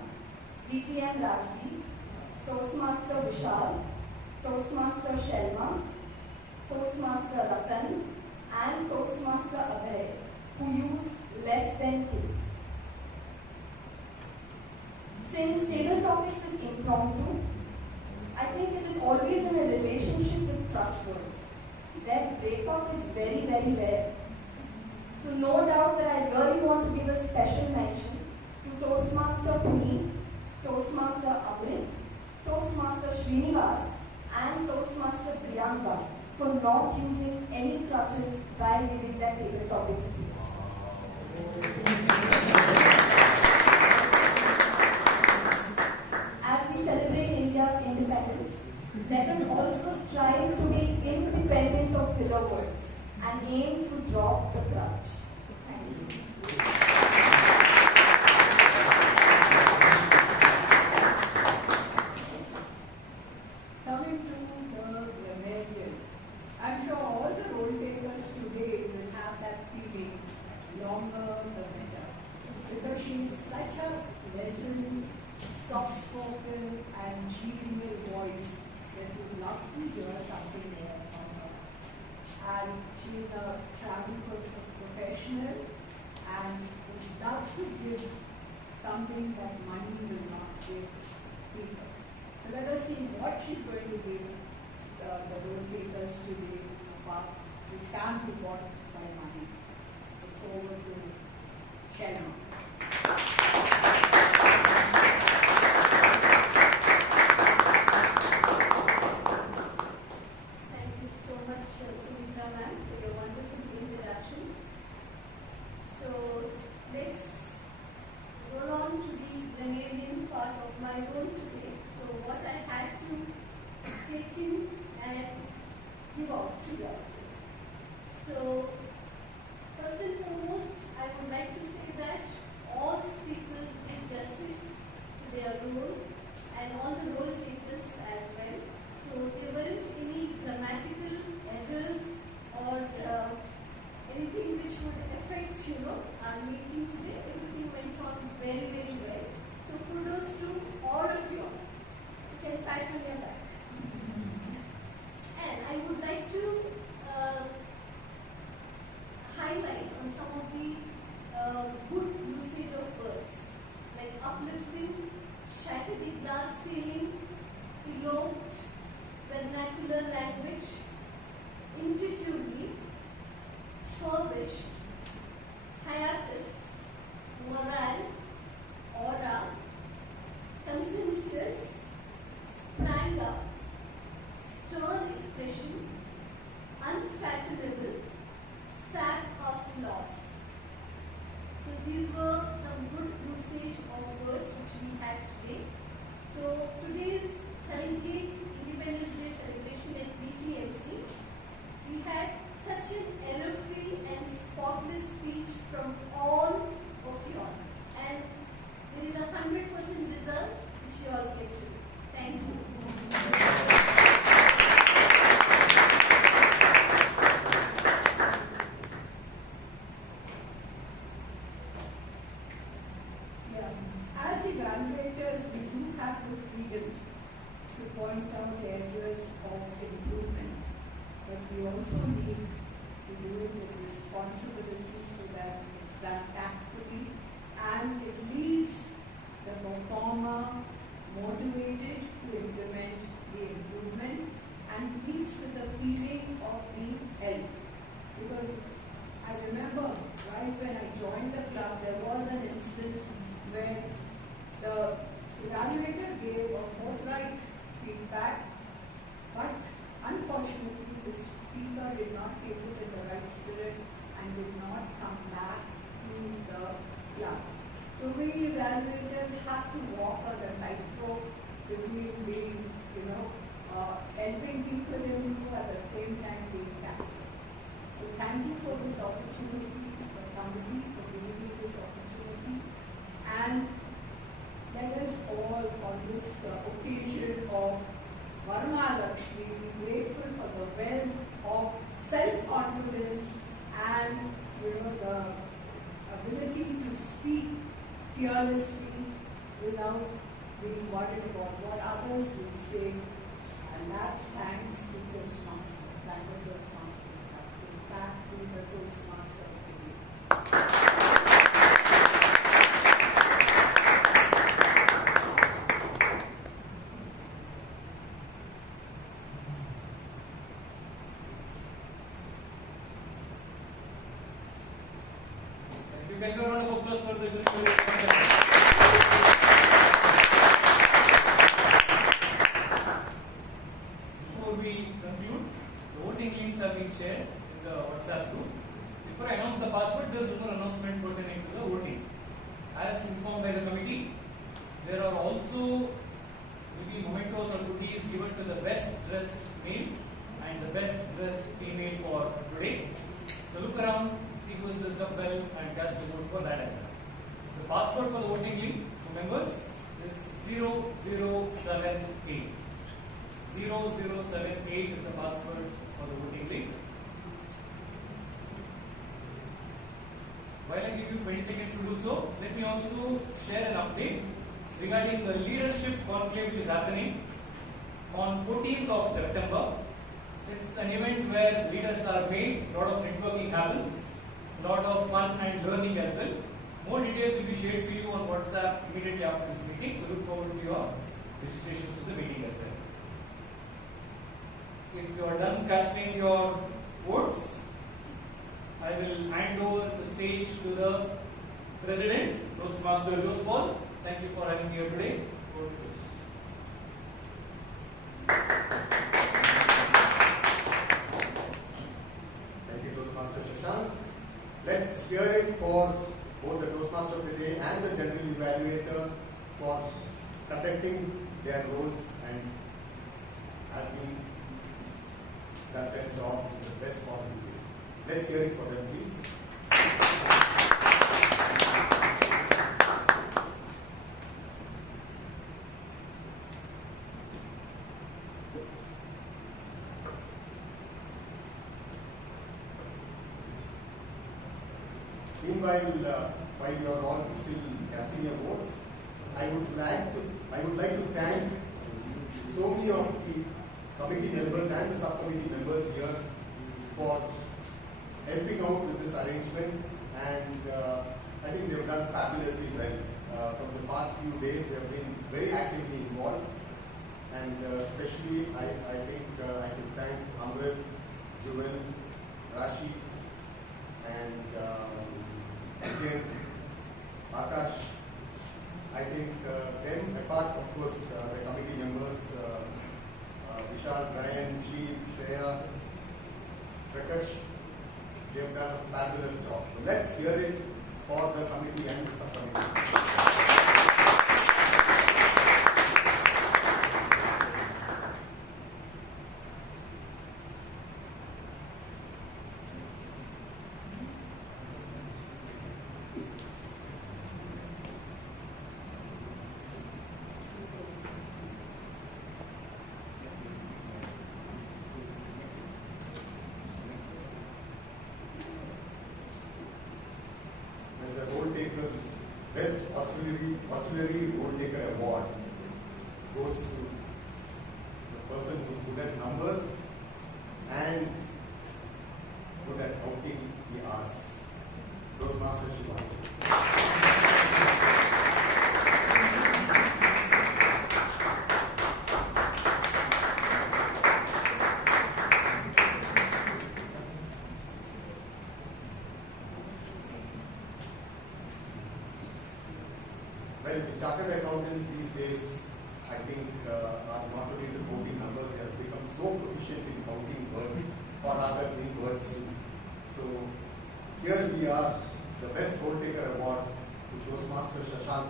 DTM Rajdeep, Toastmaster Vishal, Toastmaster Shelma, Toastmaster Ratan, and Toastmaster Abhay, who used less than 2. Since table topics is impromptu, I think it is always in a relationship with crutch words. Their breakup is very, very rare. So no doubt that I really want to give a special mention to Toastmaster Puneet, Toastmaster Amrit, Toastmaster Srinivas, and Toastmaster Priyanka for not using any crutches while giving their table topic speech. As we celebrate India's independence, let us also strive to be independent of filler words and aim to drop the crutch. Thank you. Coming to the rebellion, I'm sure all the role takers today will have that feeling, longer the better, because she's such a pleasant, soft-spoken and genial voice that you'd love to hear something more from her. And she's a travel professional and would love to give something that money will not give people. So let us see what she's going to give the role takers today, about which can't be bought by money. It's over to Shelma. Thank you so much, Sumitra ma'am, for your wonderful introduction. So let's go on to the Rannorey part of my role today. So what I had to take in and give out to you. So first and foremost, I would like to say that the freedom to point out areas of improvement, but we also need to do it with responsibility so that it's done tactfully and it leaves the performer motivated to implement the improvement and leaves with a feeling of being helped. Because I remember right when I joined the club, there was an instance where the evaluator gave a forthright feedback, but unfortunately the speaker did not take it in the right spirit and did not come back to the club. So we evaluators have to walk on the tightrope between being, helping people improve at the same time being tactful. So thank you for this opportunity, the committee for giving me this opportunity, and let us all on this occasion of Varmalakshmi be grateful for the wealth of self-confidence and the ability to speak fearlessly without being worried about what others will say, and that's thanks to Toastmasters, Bangalore Toastmasters. So it's back to the Toastmaster again. Can you round of applause for the Before we conclude, the voting links have been shared in the WhatsApp group. Before I announce the password, there is one more announcement pertaining to the voting. As informed by the committee, there are also maybe mementos or goodies given to the best dressed male and the best dressed female for today. So look around, see who is dressed up well and cast a vote for that as well. The password for the voting link for members is 0078. 0078 is the password for the voting link. While I give you 20 seconds to do so, let me also share an update regarding the leadership conclave which is happening on 14th of September. It's an event where leaders are made, a lot of networking happens, a lot of fun and learning as well. More details will be shared to you on WhatsApp immediately after this meeting, so look forward to your registrations to the meeting as well. If you are done casting your votes, I will hand over the stage to the President, Toastmaster Jose Paul. Thank you for having me here today. Over to Jose. Thank you, Toastmaster Shashank. Let's hear it for both the Toastmaster of the Day and the General Evaluator for conducting their roles and having done their job in the best possible way. Let's hear it for them, please. Meanwhile, while you are all still casting your votes, I would like to thank so many of the committee members and the subcommittee members here for helping out with this arrangement, and I think they have done fabulously well. From the past few days, they have been very actively involved, and especially I think I should thank Amrit, Rashi, and Ujyant, Akash. I think them, apart of course the committee members, Vishal, Shreya, Akash, they have done a fabulous job. So let's hear it for the committee and the subcommittee. Best Auxiliary Role Taker Award goes to the person who's good at numbers and good at counting the hours. Toastmaster Himani. Well, the chartered accountants these days, I think, are not only into counting numbers, they have become so proficient in counting words, or rather in words too. So, here we are, the Best Goal Taker Award to Toastmaster Shashank.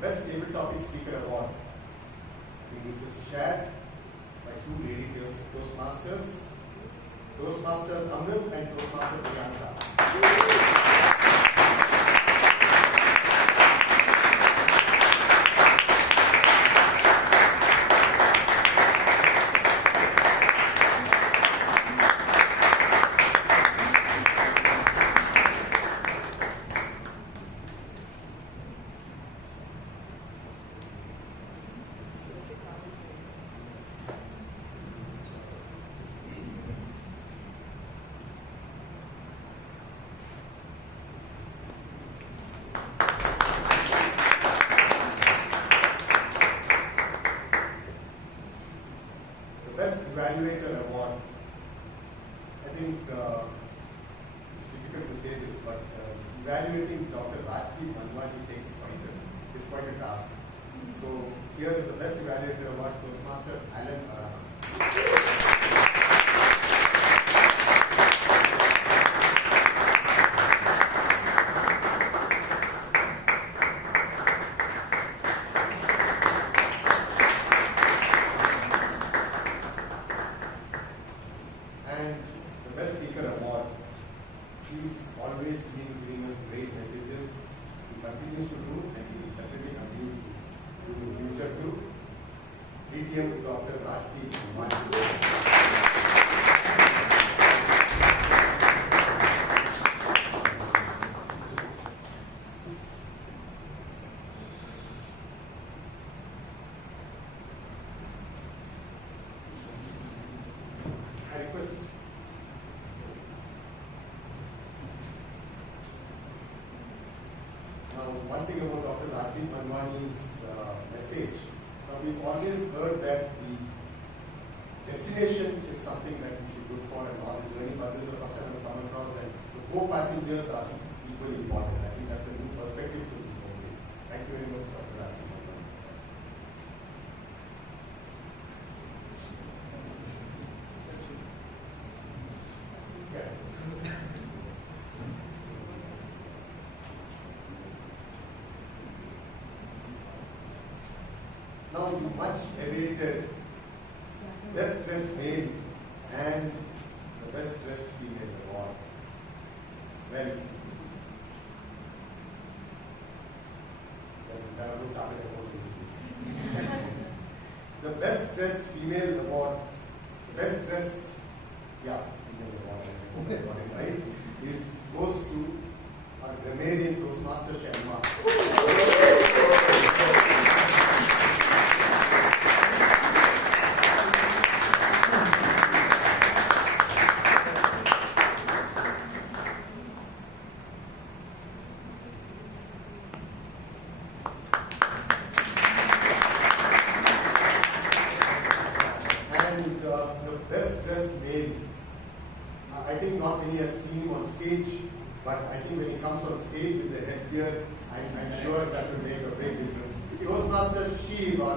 Best Table Topic Speaker Award. This is shared by two lady Toastmasters, Toastmaster Amrit and Toastmaster Priyanka. Evaluator Award. I think it's difficult to say this, but evaluating Dr. Rajdeep Manwani is quite a task. So here is the Best Evaluator Award, Toastmaster Arka. Dr. Rajdeep Manwani. I request now one thing about Dr. Rajdeep Manwani's message. We've always heard that the destination is something that we should look for and not the journey, but this is the first time I've come across that the co-passengers are equally important. I think that's a new perspective to this whole thing. Thank you very much, Dr. Rajdeep. Now the much awaited Best Dressed Male and the Best Dressed Female Award. Well, there are no chartered accountants in this. The Best Dressed Female Award, Best Dressed, Female Award, I got it right, goes to our Ramesh Toastmaster Shreya. But I think when he comes on stage with the headgear, I'm sure that will make a big difference. Toastmaster Shiva.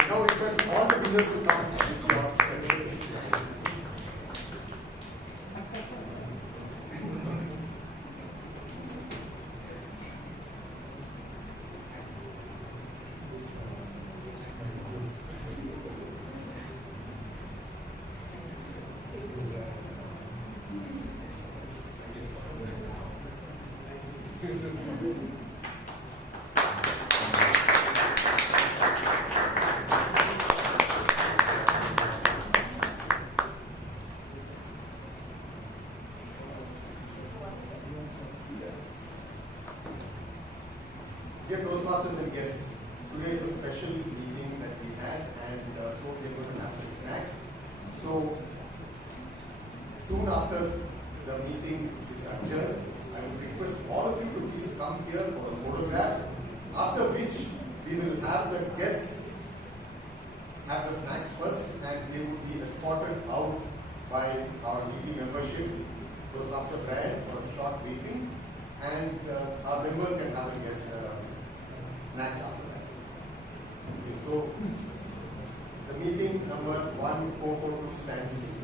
I now request all the winners to come to our ceremony. Dear Toastmasters and guests, today is a special meeting that we had, and so we're going to have some snacks. So, soon after the meeting is adjourned, I would request all of you to please come here for a photograph, after which we will have the guests have the snacks first, and they would be escorted out by our meeting membership, Toastmaster Brian, for a short briefing, and our members can have the guest snacks after that. Okay, so the meeting number 1442 stands